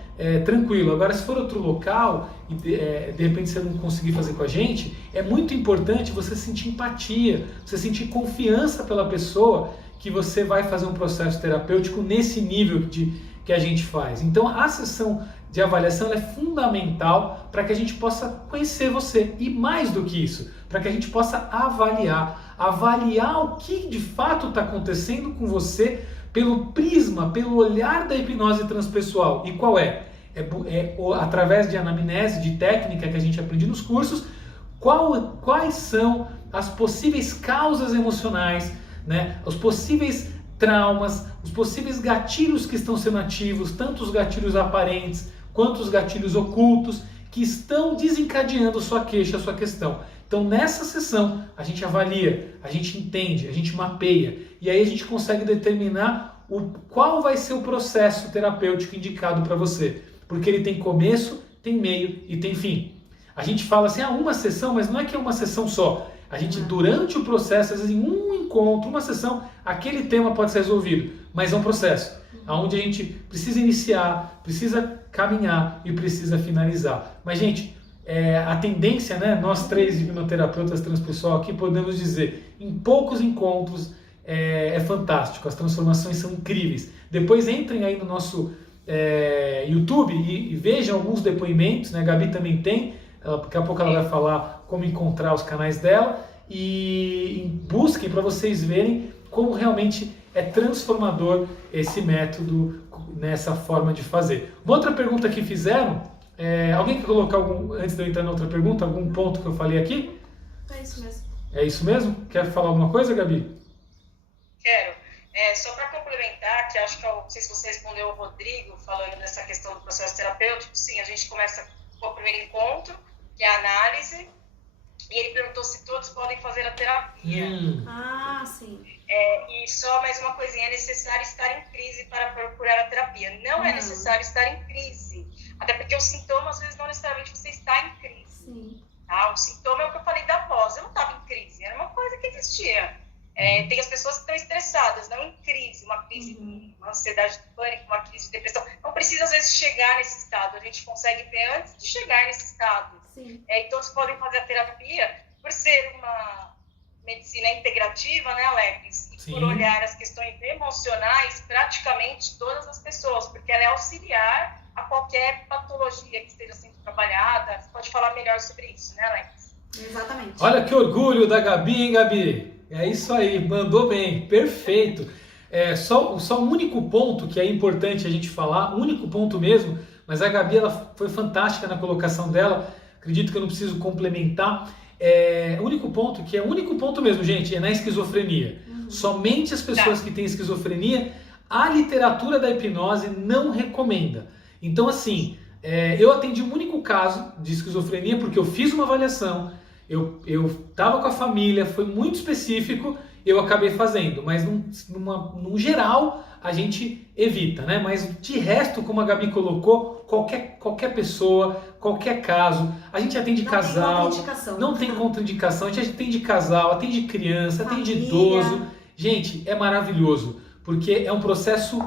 tranquilo. Agora, se for outro local e de repente você não conseguir fazer com a gente, é muito importante você sentir empatia, você sentir confiança pela pessoa que você vai fazer um processo terapêutico nesse nível que a gente faz. Então, a sessão de avaliação ela é fundamental para que a gente possa conhecer você. E mais do que isso, para que a gente possa avaliar o que de fato está acontecendo com você pelo prisma, pelo olhar da hipnose transpessoal. E qual é? Através de anamnese, de técnica que a gente aprende nos cursos, quais são as possíveis causas emocionais, né? Os possíveis traumas, os possíveis gatilhos que estão sendo ativos, tanto os gatilhos aparentes quanto os gatilhos ocultos, que estão desencadeando sua queixa, sua questão. Então, nessa sessão, a gente avalia, a gente entende, a gente mapeia, e aí a gente consegue determinar qual vai ser o processo terapêutico indicado para você. Porque ele tem começo, tem meio e tem fim. A gente fala assim, uma sessão, mas não é que é uma sessão só. A gente, durante o processo, às vezes em um encontro, uma sessão, aquele tema pode ser resolvido. Mas é um processo, onde a gente precisa iniciar, precisa caminhar e precisa finalizar. Mas, gente, a tendência, né, nós três hipnoterapeutas transpessoal aqui podemos dizer, em poucos encontros é fantástico, as transformações são incríveis. Depois entrem aí no nosso YouTube e vejam alguns depoimentos, né? A Gabi também tem, daqui a pouco ela vai falar como encontrar os canais dela e busquem para vocês verem como realmente é transformador esse método nessa forma de fazer. Uma outra pergunta que fizeram, alguém quer colocar antes de eu entrar na outra pergunta, algum ponto que eu falei aqui? É isso mesmo. É isso mesmo? Quer falar alguma coisa, Gabi? Quero. Só para complementar, que acho que não sei se você respondeu ao Rodrigo, falando dessa questão do processo terapêutico, sim, a gente começa com o primeiro encontro, que é a análise, e ele perguntou se todos podem fazer a terapia. Sim. E só mais uma coisinha, é necessário estar em crise para procurar a terapia. Não é necessário estar em crise, até porque o sintoma, às vezes, não necessariamente você está em crise. Sim. Tá? O sintoma é o que eu falei da voz, eu não estava em crise, era uma coisa que existia. Tem as pessoas que estão estressadas, não em crise, uma crise, uma ansiedade de pânico, uma crise de depressão. Não precisa, às vezes, chegar nesse estado. A gente consegue ver antes de chegar nesse estado. Sim. E todos podem fazer a terapia por ser uma medicina integrativa, né, Alex? E Sim. por olhar as questões emocionais, praticamente todas as pessoas, porque ela é auxiliar a qualquer patologia que esteja sendo trabalhada. Você pode falar melhor sobre isso, né, Alex? Exatamente. Olha que orgulho da Gabi, hein, Gabi? É isso aí, mandou bem, perfeito. Só um único ponto que é importante a gente falar, único ponto mesmo, mas a Gabi ela foi fantástica na colocação dela, acredito que eu não preciso complementar, o único ponto, que é o único ponto mesmo, gente, é na esquizofrenia. Somente as pessoas que têm esquizofrenia, a literatura da hipnose não recomenda. Então, assim, eu atendi um único caso de esquizofrenia porque eu fiz uma avaliação, eu estava com a família, foi muito específico, eu acabei fazendo, mas num geral a gente evita, né? Mas de resto, como a Gabi colocou, qualquer pessoa, qualquer caso, a gente atende casal, não tem contraindicação, a gente atende casal, atende criança, atende idoso. Gente, é maravilhoso, porque é um processo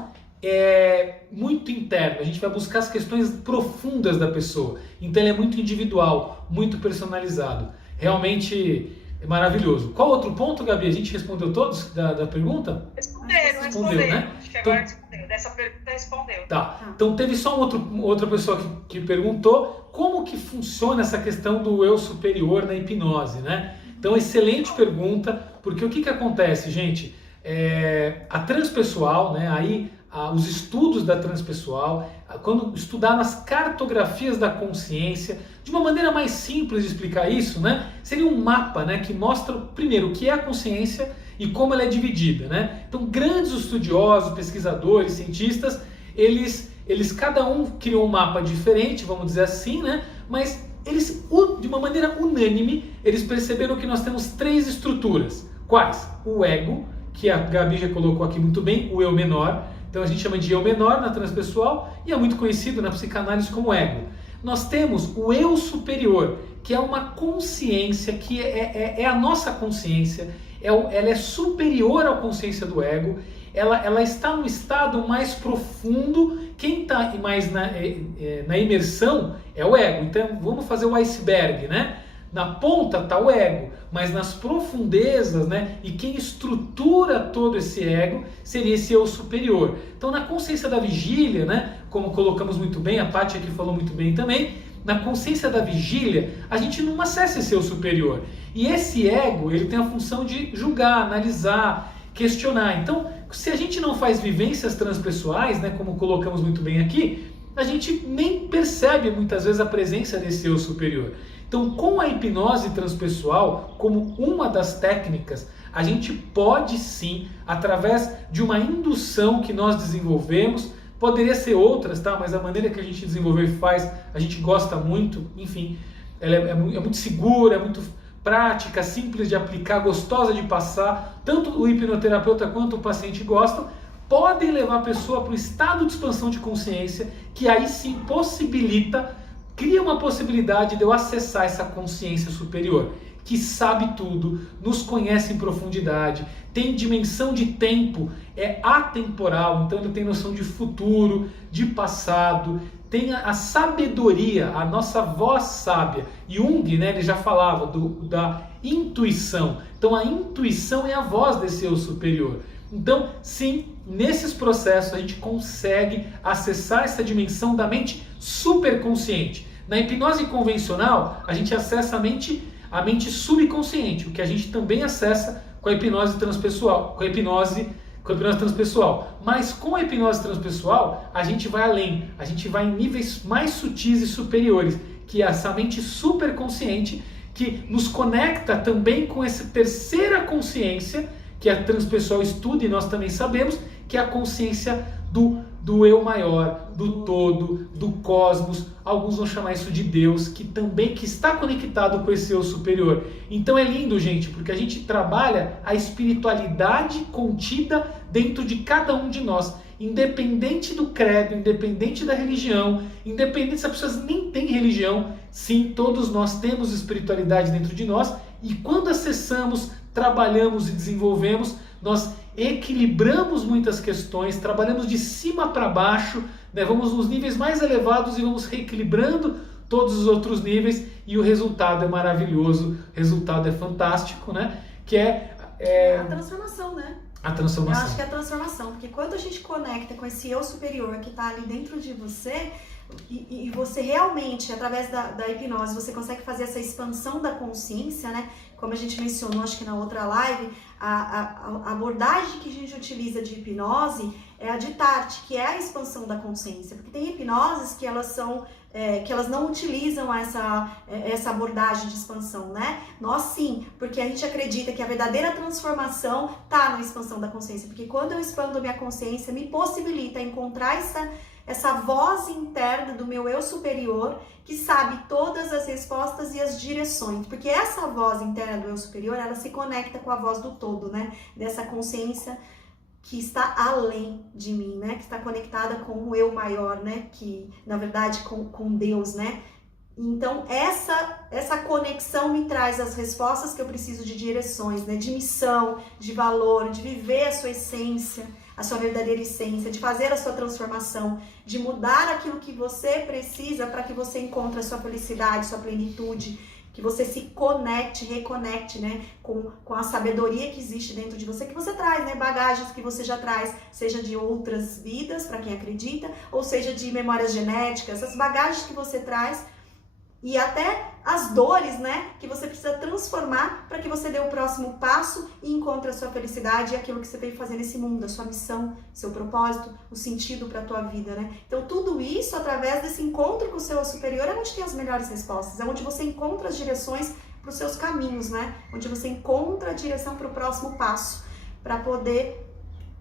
muito interno, a gente vai buscar as questões profundas da pessoa, então ele é muito individual, muito personalizado, realmente é maravilhoso. Qual outro ponto, Gabi? A gente respondeu todos da pergunta? Respondeu, né? Acho que agora respondeu. Dessa pergunta respondeu. Tá. Então teve só outra pessoa que perguntou como que funciona essa questão do eu superior na hipnose, né? Então, excelente pergunta, porque o que acontece, gente? A transpessoal, né? Aí os estudos da transpessoal, quando estudar nas cartografias da consciência, de uma maneira mais simples de explicar isso, né? Seria um mapa, né, que mostra primeiro o que é a consciência e como ela é dividida, né? Então, grandes estudiosos, pesquisadores, cientistas, eles cada um criou um mapa diferente, vamos dizer assim, né? Mas eles, de uma maneira unânime, eles perceberam que nós temos 3 estruturas. Quais? O ego, que a Gabi já colocou aqui muito bem, o eu menor. Então a gente chama de eu menor na transpessoal e é muito conhecido na psicanálise como ego. Nós temos o eu superior, que é uma consciência, que é a nossa consciência, ela é superior à consciência do ego, ela está num estado mais profundo. Quem está mais na imersão é o ego. Então vamos fazer o iceberg, né? Na ponta está o ego, mas nas profundezas, né? E quem estrutura todo esse ego seria esse eu superior. Então, na consciência da vigília, né? Como colocamos muito bem, a Paty aqui falou muito bem também, na consciência da vigília, a gente não acessa esse eu superior. E esse ego, ele tem a função de julgar, analisar, questionar. Então, se a gente não faz vivências transpessoais, né? Como colocamos muito bem aqui, a gente nem percebe muitas vezes a presença desse eu superior. Então, com a hipnose transpessoal, como uma das técnicas, a gente pode sim, através de uma indução que nós desenvolvemos, poderia ser outras, tá? Mas a maneira que a gente desenvolveu e faz, a gente gosta muito, enfim, ela é muito segura, é muito prática, simples de aplicar, gostosa de passar, tanto o hipnoterapeuta quanto o paciente gostam, podem levar a pessoa para o estado de expansão de consciência, que aí sim cria uma possibilidade de eu acessar essa consciência superior, que sabe tudo, nos conhece em profundidade, tem dimensão de tempo, é atemporal, então ele tem noção de futuro, de passado, tem a sabedoria, a nossa voz sábia. Jung, né, ele já falava da intuição. Então a intuição é a voz desse eu superior. Então, sim, nesses processos a gente consegue acessar essa dimensão da mente superconsciente. Na hipnose convencional, a gente acessa a mente subconsciente, o que a gente também acessa com a hipnose transpessoal, Mas com a hipnose transpessoal, a gente vai além, a gente vai em níveis mais sutis e superiores, que é essa mente superconsciente que nos conecta também com essa terceira consciência que a transpessoal estuda e nós também sabemos, que é a consciência do eu maior, do todo, do cosmos. Alguns vão chamar isso de Deus, que está conectado com esse eu superior. Então é lindo, gente, porque a gente trabalha a espiritualidade contida dentro de cada um de nós, independente do credo, independente da religião, independente se as pessoas nem têm religião. Sim, todos nós temos espiritualidade dentro de nós, e quando acessamos, trabalhamos e desenvolvemos, nós equilibramos muitas questões, trabalhamos de cima para baixo, né? Vamos nos níveis mais elevados e vamos reequilibrando todos os outros níveis, e o resultado é maravilhoso, o resultado é fantástico, né? Que a transformação, né? A transformação. Eu acho que é a transformação, porque quando a gente conecta com esse eu superior que está ali dentro de você, e você realmente, através da hipnose, você consegue fazer essa expansão da consciência, né? Como a gente mencionou, acho que na outra live, a abordagem que a gente utiliza de hipnose é a de Tarty, que é a expansão da consciência. Porque tem hipnoses que elas são... que elas não utilizam essa abordagem de expansão, né? Nós sim, porque a gente acredita que a verdadeira transformação está na expansão da consciência, porque quando eu expando minha consciência, me possibilita encontrar essa voz interna do meu eu superior, que sabe todas as respostas e as direções, porque essa voz interna do eu superior, ela se conecta com a voz do todo, né? Dessa consciência que está além de mim, né? Que está conectada com o eu maior, né? Que, na verdade, com Deus, né? Então, essa conexão me traz as respostas que eu preciso de direções, né? De missão, de valor, de viver a sua essência, a sua verdadeira essência, de fazer a sua transformação, de mudar aquilo que você precisa para que você encontre a sua felicidade, sua plenitude, que você se conecte, reconecte, né, com a sabedoria que existe dentro de você, que você traz, né, bagagens que você já traz, seja de outras vidas, para quem acredita, ou seja de memórias genéticas, essas bagagens que você traz e até as dores, né, que você precisa transformar para que você dê o próximo passo e encontre a sua felicidade e aquilo que você veio fazer nesse mundo, a sua missão, seu propósito, o sentido para a tua vida, né? Então tudo isso através desse encontro com o seu superior é onde tem as melhores respostas, é onde você encontra as direções para os seus caminhos, né? Onde você encontra a direção para o próximo passo, para poder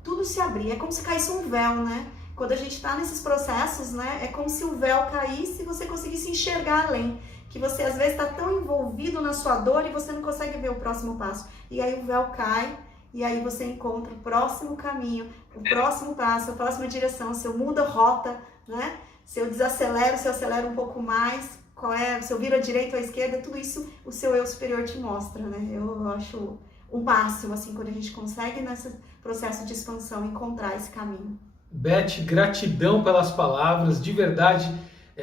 tudo se abrir. É como se caísse um véu, né? Quando a gente está nesses processos, né, é como se o véu caísse e você conseguisse enxergar além. Que você às vezes está tão envolvido na sua dor e você não consegue ver o próximo passo. E aí o véu cai e aí você encontra o próximo caminho, o próximo passo, a próxima direção. Se eu mudo a rota, né? Se eu desacelero, se eu acelero um pouco mais, se eu viro à direita ou à esquerda, tudo isso o seu eu superior te mostra, né? Eu acho o máximo, assim, quando a gente consegue nesse processo de expansão encontrar esse caminho. Beth, gratidão pelas palavras, de verdade,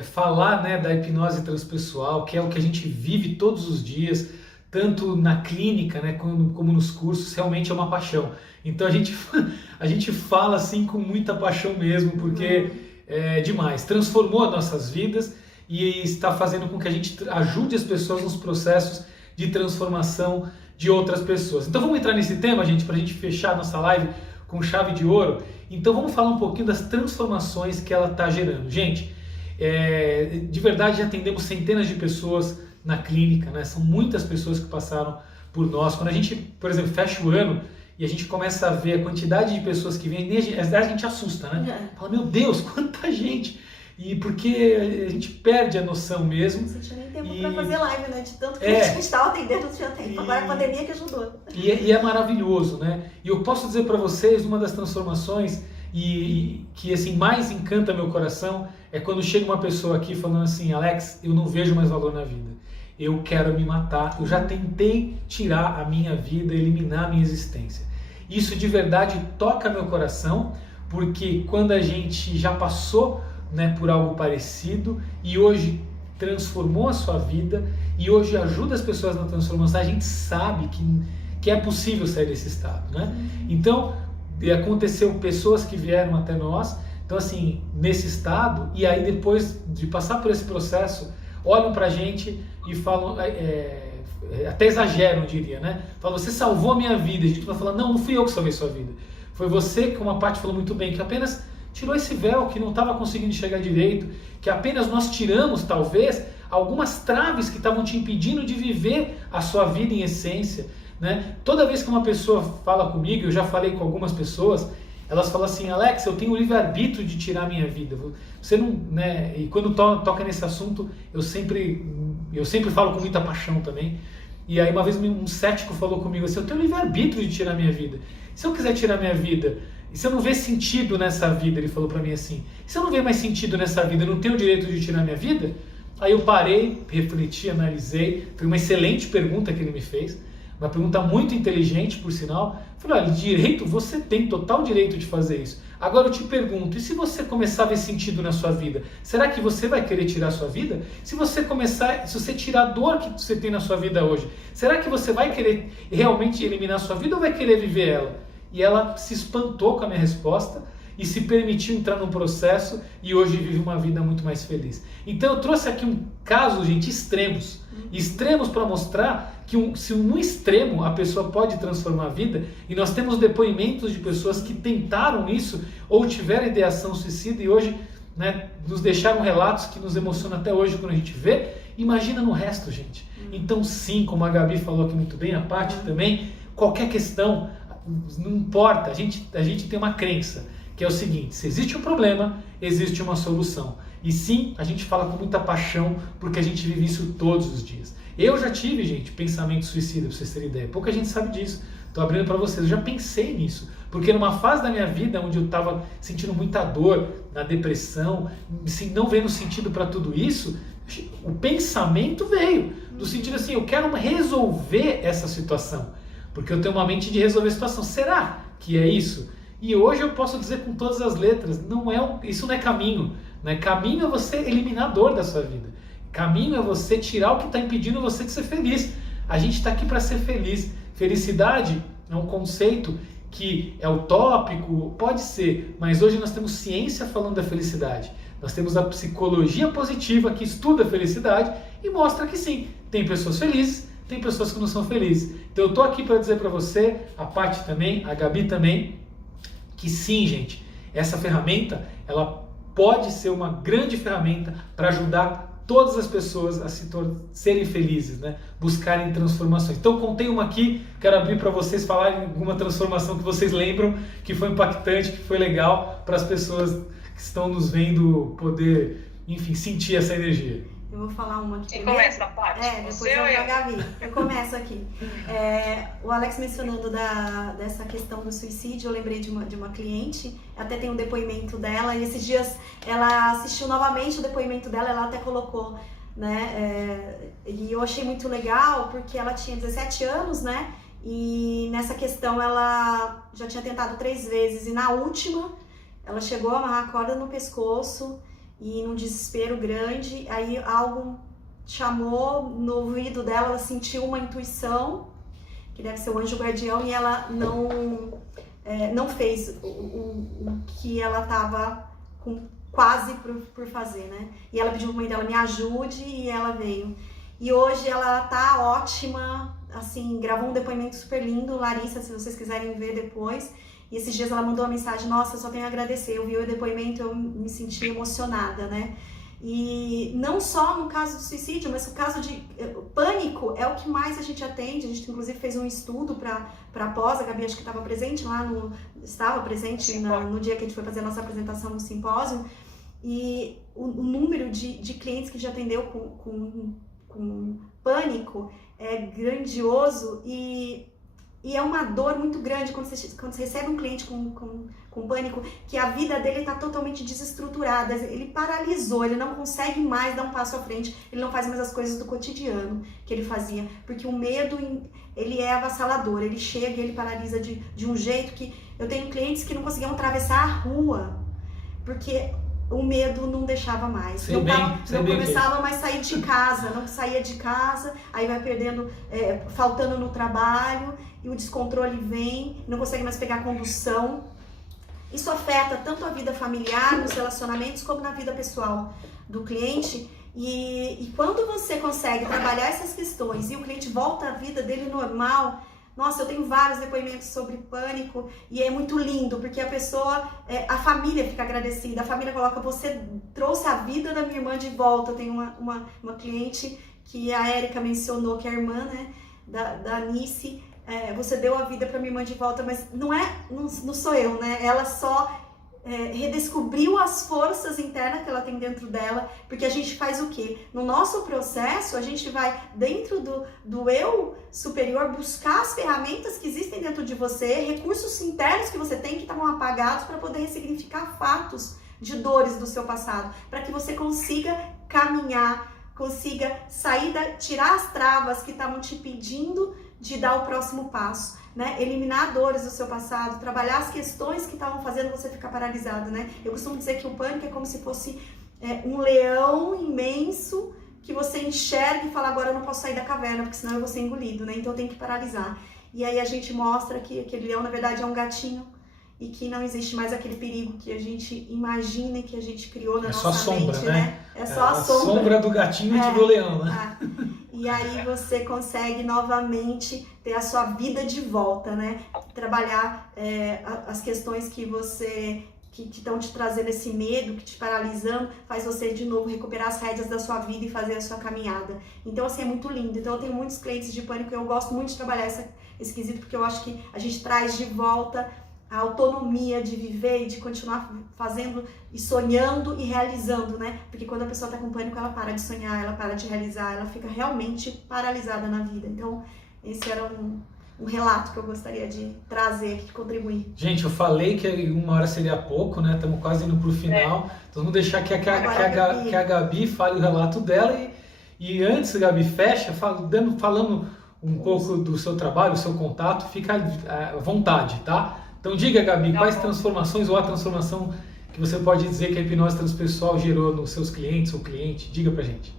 falar, né, da hipnose transpessoal, que é o que a gente vive todos os dias, tanto na clínica, né, como nos cursos, realmente é uma paixão. Então a gente fala assim com muita paixão mesmo, porque é demais, transformou as nossas vidas e está fazendo com que a gente ajude as pessoas nos processos de transformação de outras pessoas. Então vamos entrar nesse tema, gente, para a gente fechar a nossa live com chave de ouro. Então vamos falar um pouquinho das transformações que ela está gerando. Gente, de verdade já atendemos centenas de pessoas na clínica, né? São muitas pessoas que passaram por nós. Quando a gente, por exemplo, fecha o ano e a gente começa a ver a quantidade de pessoas que vêm, a gente assusta, né? Fala, meu Deus, quanta gente! E porque a gente perde a noção mesmo. Não tinha nem tempo para fazer live, né? De tanto que a gente estava atendendo, não tinha tempo. Agora a pandemia que ajudou. E é maravilhoso, né? E eu posso dizer para vocês, uma das transformações que assim, mais encanta meu coração é quando chega uma pessoa aqui falando assim, Alex, eu não vejo mais valor na vida. Eu quero me matar. Eu já tentei tirar a minha vida, eliminar a minha existência. Isso de verdade toca meu coração, porque quando a gente já passou, né, por algo parecido e hoje transformou a sua vida e hoje ajuda as pessoas na transformação, a gente sabe que é possível sair desse estado, né? Então, aconteceu pessoas que vieram até nós, então assim, nesse estado, e aí depois de passar por esse processo, olham pra gente e falam, até exageram, diria, né? Falam, você salvou a minha vida. A gente vai falar, não fui eu que salvei sua vida. Foi você, como a Paty falou muito bem, que apenas tirou esse véu, que não estava conseguindo enxergar direito, que apenas nós tiramos, talvez, algumas traves que estavam te impedindo de viver a sua vida em essência, né? Toda vez que uma pessoa fala comigo, eu já falei com algumas pessoas, elas falam assim, Alex, eu tenho o livre-arbítrio de tirar a minha vida. Você não, né? E quando toca nesse assunto, eu sempre falo com muita paixão também. E aí uma vez um cético falou comigo assim, eu tenho o livre-arbítrio de tirar a minha vida. Se eu quiser tirar a minha vida, e se eu não ver sentido nessa vida, ele falou pra mim assim, se eu não ver mais sentido nessa vida, eu não tenho o direito de tirar a minha vida? Aí eu parei, refleti, analisei, foi uma excelente pergunta que ele me fez, uma pergunta muito inteligente, por sinal. Falei, olha, direito, você tem total direito de fazer isso. Agora eu te pergunto, e se você começar a ver sentido na sua vida, será que você vai querer tirar a sua vida? Se você tirar a dor que você tem na sua vida hoje, será que você vai querer realmente eliminar a sua vida ou vai querer viver ela? E ela se espantou com a minha resposta e se permitiu entrar num processo e hoje vive uma vida muito mais feliz. Então eu trouxe aqui um caso, gente, extremos para mostrar que se num extremo a pessoa pode transformar a vida, e nós temos depoimentos de pessoas que tentaram isso ou tiveram ideação suicida e hoje, né, nos deixaram relatos que nos emocionam até hoje quando a gente vê. Imagina no resto, gente. Então sim, como a Gabi falou aqui muito bem, a Paty também, qualquer questão, não importa, a gente tem uma crença, que é o seguinte: se existe um problema, existe uma solução. E sim, a gente fala com muita paixão, porque a gente vive isso todos os dias. Eu já tive, gente, pensamento suicida, pra vocês terem ideia. Pouca gente sabe disso. Tô abrindo para vocês. Eu já pensei nisso. Porque numa fase da minha vida onde eu estava sentindo muita dor, na depressão, assim, não vendo sentido para tudo isso, o pensamento veio. No sentido assim, eu quero resolver essa situação. Porque eu tenho uma mente de resolver a situação. Será que é isso? E hoje eu posso dizer com todas as letras, isso não é caminho. Né? Caminho é você eliminar a dor da sua vida. Caminho é você tirar o que está impedindo você de ser feliz. A gente está aqui para ser feliz. Felicidade é um conceito que é utópico, pode ser, mas hoje nós temos ciência falando da felicidade. Nós temos a psicologia positiva que estuda a felicidade e mostra que sim, tem pessoas felizes, tem pessoas que não são felizes. Então eu estou aqui para dizer para você, a Paty também, a Gabi também, que sim, gente, essa ferramenta, ela pode ser uma grande ferramenta para ajudar todas as pessoas a serem felizes, né? Buscarem transformações. Então contei uma aqui, quero abrir para vocês falarem alguma transformação que vocês lembram, que foi impactante, que foi legal, para as pessoas que estão nos vendo poder, enfim, sentir essa energia. Eu vou falar uma aqui. Quem começa, Paty? Depois eu e a Gabi. Eu começo aqui. O Alex mencionando dessa questão do suicídio, eu lembrei de uma cliente, até tem um depoimento dela, e esses dias ela assistiu novamente o depoimento dela, ela até colocou, né? E eu achei muito legal, porque ela tinha 17 anos, né? E nessa questão ela já tinha tentado 3 vezes, e na última ela chegou a amarrar a corda no pescoço, e num desespero grande, aí algo chamou no ouvido dela, ela sentiu uma intuição, que deve ser o anjo guardião, e ela não fez o que ela estava quase por fazer, né? E ela pediu pra mãe dela, me ajude, e ela veio. E hoje ela tá ótima, assim, gravou um depoimento super lindo, Larissa, se vocês quiserem ver depois. E esses dias ela mandou uma mensagem, nossa, eu só tenho a agradecer, eu vi o depoimento e eu me senti emocionada, né? E não só no caso do suicídio, mas o caso de pânico é o que mais a gente atende. A gente inclusive fez um estudo para pós, a Gabi acho que estava presente no dia que a gente foi fazer a nossa apresentação no simpósio. E o número de clientes que já atendeu com pânico é grandioso e é uma dor muito grande quando você recebe um cliente com pânico, que a vida dele está totalmente desestruturada, ele paralisou, ele não consegue mais dar um passo à frente, ele não faz mais as coisas do cotidiano que ele fazia, porque o medo, ele é avassalador, ele chega e ele paralisa de um jeito que... Eu tenho clientes que não conseguiam atravessar a rua, porque o medo não deixava mais. Não começava mais a sair de casa, não saía de casa, aí vai perdendo, faltando no trabalho, e o descontrole vem, não consegue mais pegar condução. Isso afeta tanto a vida familiar, nos relacionamentos, como na vida pessoal do cliente. E quando você consegue trabalhar essas questões e o cliente volta à vida dele normal, nossa, eu tenho vários depoimentos sobre pânico e é muito lindo, porque a pessoa, a família fica agradecida, a família coloca, você trouxe a vida da minha irmã de volta. Eu tenho uma cliente que a Érica mencionou, que é a irmã, né, da Anice, você deu a vida para minha irmã de volta, mas não sou eu, né, ela só redescobriu as forças internas que ela tem dentro dela, porque a gente faz o quê? No nosso processo, a gente vai dentro do eu superior buscar as ferramentas que existem dentro de você, recursos internos que você tem que estavam apagados para poder ressignificar fatos de dores do seu passado, para que você consiga caminhar, consiga sair, tirar as travas que estavam te impedindo de dar o próximo passo, né? Eliminar dores do seu passado, trabalhar as questões que estavam fazendo você ficar paralisado, né? Eu costumo dizer que o pânico é como se fosse um leão imenso que você enxerga e fala, agora eu não posso sair da caverna, porque senão eu vou ser engolido, né? Então eu tenho que paralisar. E aí a gente mostra que aquele leão, na verdade, é um gatinho, e que não existe mais aquele perigo que a gente imagina e que a gente criou na É nossa só sombra, mente, né? É só a sombra. sombra do gatinho e do leão, né? E aí você consegue novamente ter a sua vida de volta, né? Trabalhar as questões que estão te trazendo esse medo, que te paralisando, faz você de novo recuperar as rédeas da sua vida e fazer a sua caminhada. Então, assim, é muito lindo. Então, eu tenho muitos clientes de pânico e eu gosto muito de trabalhar esse quesito, porque eu acho que a gente traz de volta a autonomia de viver e de continuar fazendo e sonhando e realizando, né? Porque quando a pessoa tá com pânico, ela para de sonhar, ela para de realizar, ela fica realmente paralisada na vida. Então, esse era um relato que eu gostaria de trazer aqui, de contribuir. Gente, eu falei que 1 hora seria pouco, né? Estamos quase indo pro final. Então vamos deixar que a Gabi fale o relato dela e antes, Gabi, fecha falando um pouco do seu trabalho, do seu contato, fica à vontade, tá? Então diga, Gabi, quais transformações ou a transformação que você pode dizer que a hipnose transpessoal gerou nos seus clientes ou cliente? Diga pra gente.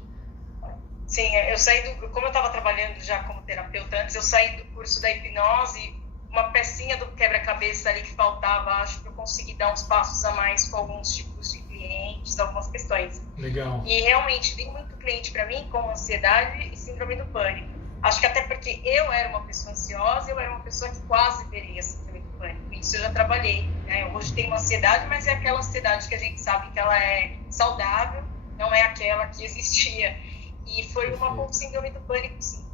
Sim, eu saí como eu estava trabalhando já como terapeuta antes, eu saí do curso da hipnose, uma pecinha do quebra-cabeça ali que faltava, acho que eu consegui dar uns passos a mais com alguns tipos de clientes, algumas questões. Legal. E realmente vem muito cliente para mim com ansiedade e síndrome do pânico. Acho que até porque eu era uma pessoa ansiosa, eu era uma pessoa que quase teria síndrome do pânico. Isso eu já trabalhei, né? Hoje tenho uma ansiedade, mas é aquela ansiedade que a gente sabe que ela é saudável, não é aquela que existia. E foi uma com síndrome do pânico, sim.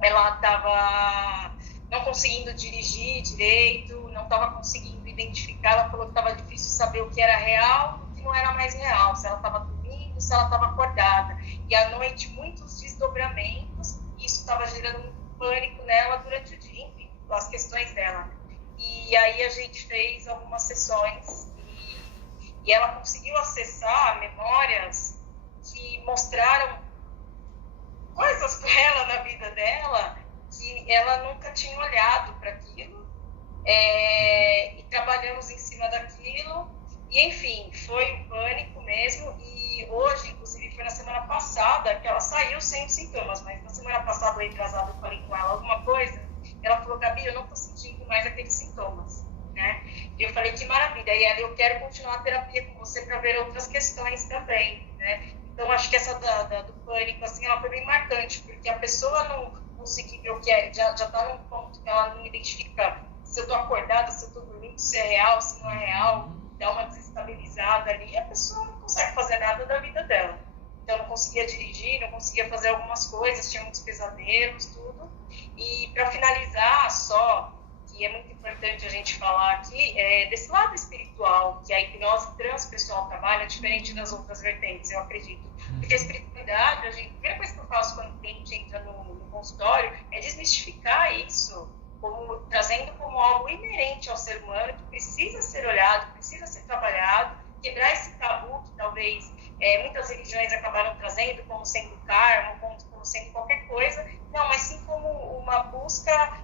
Ela estava não conseguindo dirigir direito, não estava conseguindo identificar, ela falou que estava difícil saber o que era real e o que não era mais real, se ela estava dormindo, se ela estava acordada. E à noite, muitos desdobramentos, e isso estava gerando muito pânico nela durante o dia, enfim, as questões dela. E aí a gente fez algumas sessões e ela conseguiu acessar memórias que mostraram coisas para ela na vida dela que ela nunca tinha olhado para aquilo, e trabalhamos em cima daquilo, e enfim, foi um pânico mesmo. E hoje, inclusive foi na semana passada que ela saiu sem os sintomas, mas na semana passada, retrasada, eu falei com ela alguma coisa, ela falou: Gabi, eu não estou sentindo mais aqueles sintomas, né? E eu falei: que maravilha, e ela: eu quero continuar a terapia com você para ver outras questões também, né? Então, acho que essa do pânico, assim, ela foi bem marcante, porque a pessoa não conseguir ver o que é, já está num ponto que ela não identifica se eu estou acordada, se eu estou dormindo, se é real, se não é real, dá uma desestabilizada ali, e a pessoa não consegue fazer nada da vida dela. Então, não conseguia dirigir, não conseguia fazer algumas coisas, tinha muitos pesadelos, tudo. E, para finalizar, só, que é muito importante a gente falar aqui, desse lado espiritual, que a hipnose transpessoal trabalha, diferente das outras vertentes, eu acredito. Porque a espiritualidade, a primeira coisa que eu faço quando o cliente entra no consultório é desmistificar isso, trazendo como algo inerente ao ser humano, que precisa ser olhado, precisa ser trabalhado, quebrar esse tabu que talvez muitas religiões acabaram trazendo, como sendo karma, como sendo qualquer coisa, não, mas sim como uma busca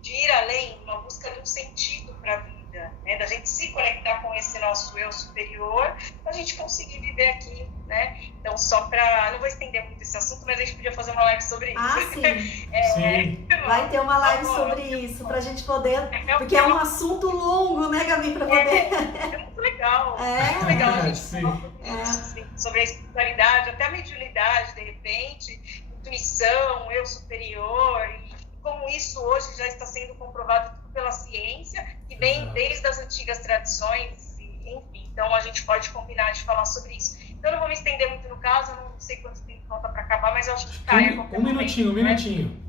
de ir além, uma busca de um sentido para a vida, né? Da gente se conectar com esse nosso eu superior, para a gente conseguir viver aqui, né? Então, só para... Não vou estender muito esse assunto, mas a gente podia fazer uma live sobre isso. Ah, sim. Sim. Vai ter uma live sobre isso, para a gente poder... Porque é um assunto longo, né, Gabi, para poder... É muito legal. É muito legal a gente sim. falar sobre a espiritualidade, até a mediunidade, de repente, intuição, eu superior, e como isso hoje já está sendo comprovado pela ciência, que vem desde as antigas tradições, enfim, então a gente pode combinar de falar sobre isso. Então eu não vou me estender muito no caso, eu não sei quanto tempo falta para acabar, mas eu acho que cai a qualquer momento, um minutinho.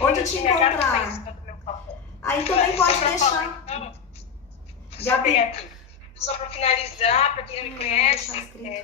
Onde te encontrar? Aí também pode deixar. Já bem aqui. Só para finalizar, para quem não me conhece,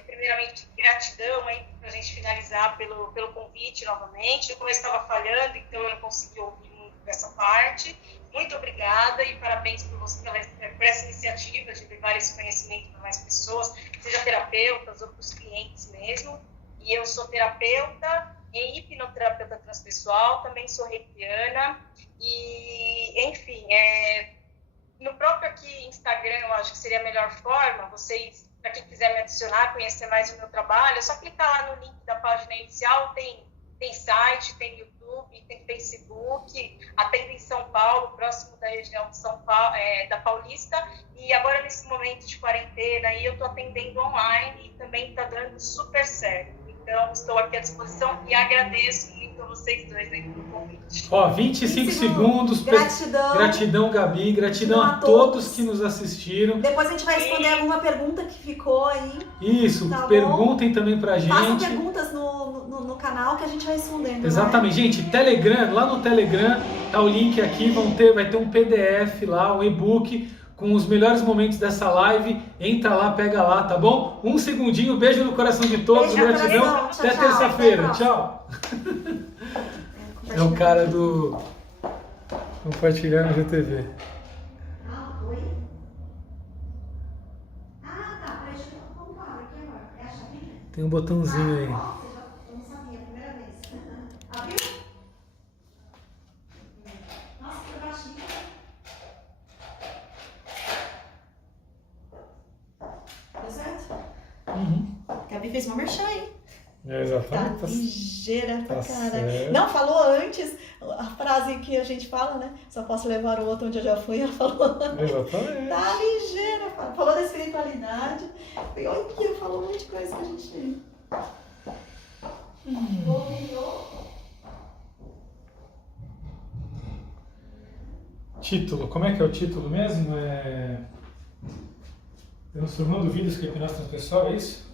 primeiramente, gratidão aí para a gente finalizar pelo convite novamente. Eu estava falhando, então eu não consegui ouvir muito dessa parte. Muito obrigada e parabéns por essa iniciativa de levar esse conhecimento para mais pessoas, seja terapeutas ou para os clientes mesmo. E eu sou terapeuta e hipnoterapeuta transpessoal, também sou reikiana e, enfim, no próprio aqui Instagram, eu acho que seria a melhor forma, vocês, para quem quiser me adicionar, conhecer mais o meu trabalho, é só clicar lá no link da página inicial, tem tem site, tem YouTube, tem Facebook, atendo em São Paulo, próximo da região de São Paulo, da Paulista, e agora nesse momento de quarentena aí eu estou atendendo online e também está dando super certo. Então, estou aqui à disposição e agradeço muito a vocês dois aí pelo convite. Ó, 25 segundos. Gratidão. Gratidão, Gabi. Gratidão a todos que nos assistiram. Depois a gente vai responder alguma pergunta que ficou aí. Isso, tá perguntem também pra gente. Façam perguntas no canal que a gente vai respondendo. Exatamente, né? gente. Telegram, lá no Telegram, tá o link aqui. Vai ter um PDF lá, um e-book com os melhores momentos dessa live. Entra lá, pega lá, tá bom? Um segundinho, beijo no coração de todos, Beijo, gratidão. coração. Tchau, Até tchau. terça-feira. Até Tchau. É o cara do Compartilhando GTV. Oi? Tá. Vamos lá, aqui agora. É a chavinha? Tem um botãozinho aí. Eu não sabia, primeira vez. Abriu? Nossa, que baixinho. Deu certo? Uhum. Gabi fez uma merchan, hein? Exatamente. Tá ligeira pra tá caralho. certo. Não, falou antes a frase que a gente fala, né? Só posso levar o outro onde eu já fui. Ela falou. Exatamente. Tá ligeira. Falou da espiritualidade. E olha, falou um monte de coisa que a gente tem. Título, como é que é o título mesmo? Transformando vidas com hipnose transpessoal, é isso?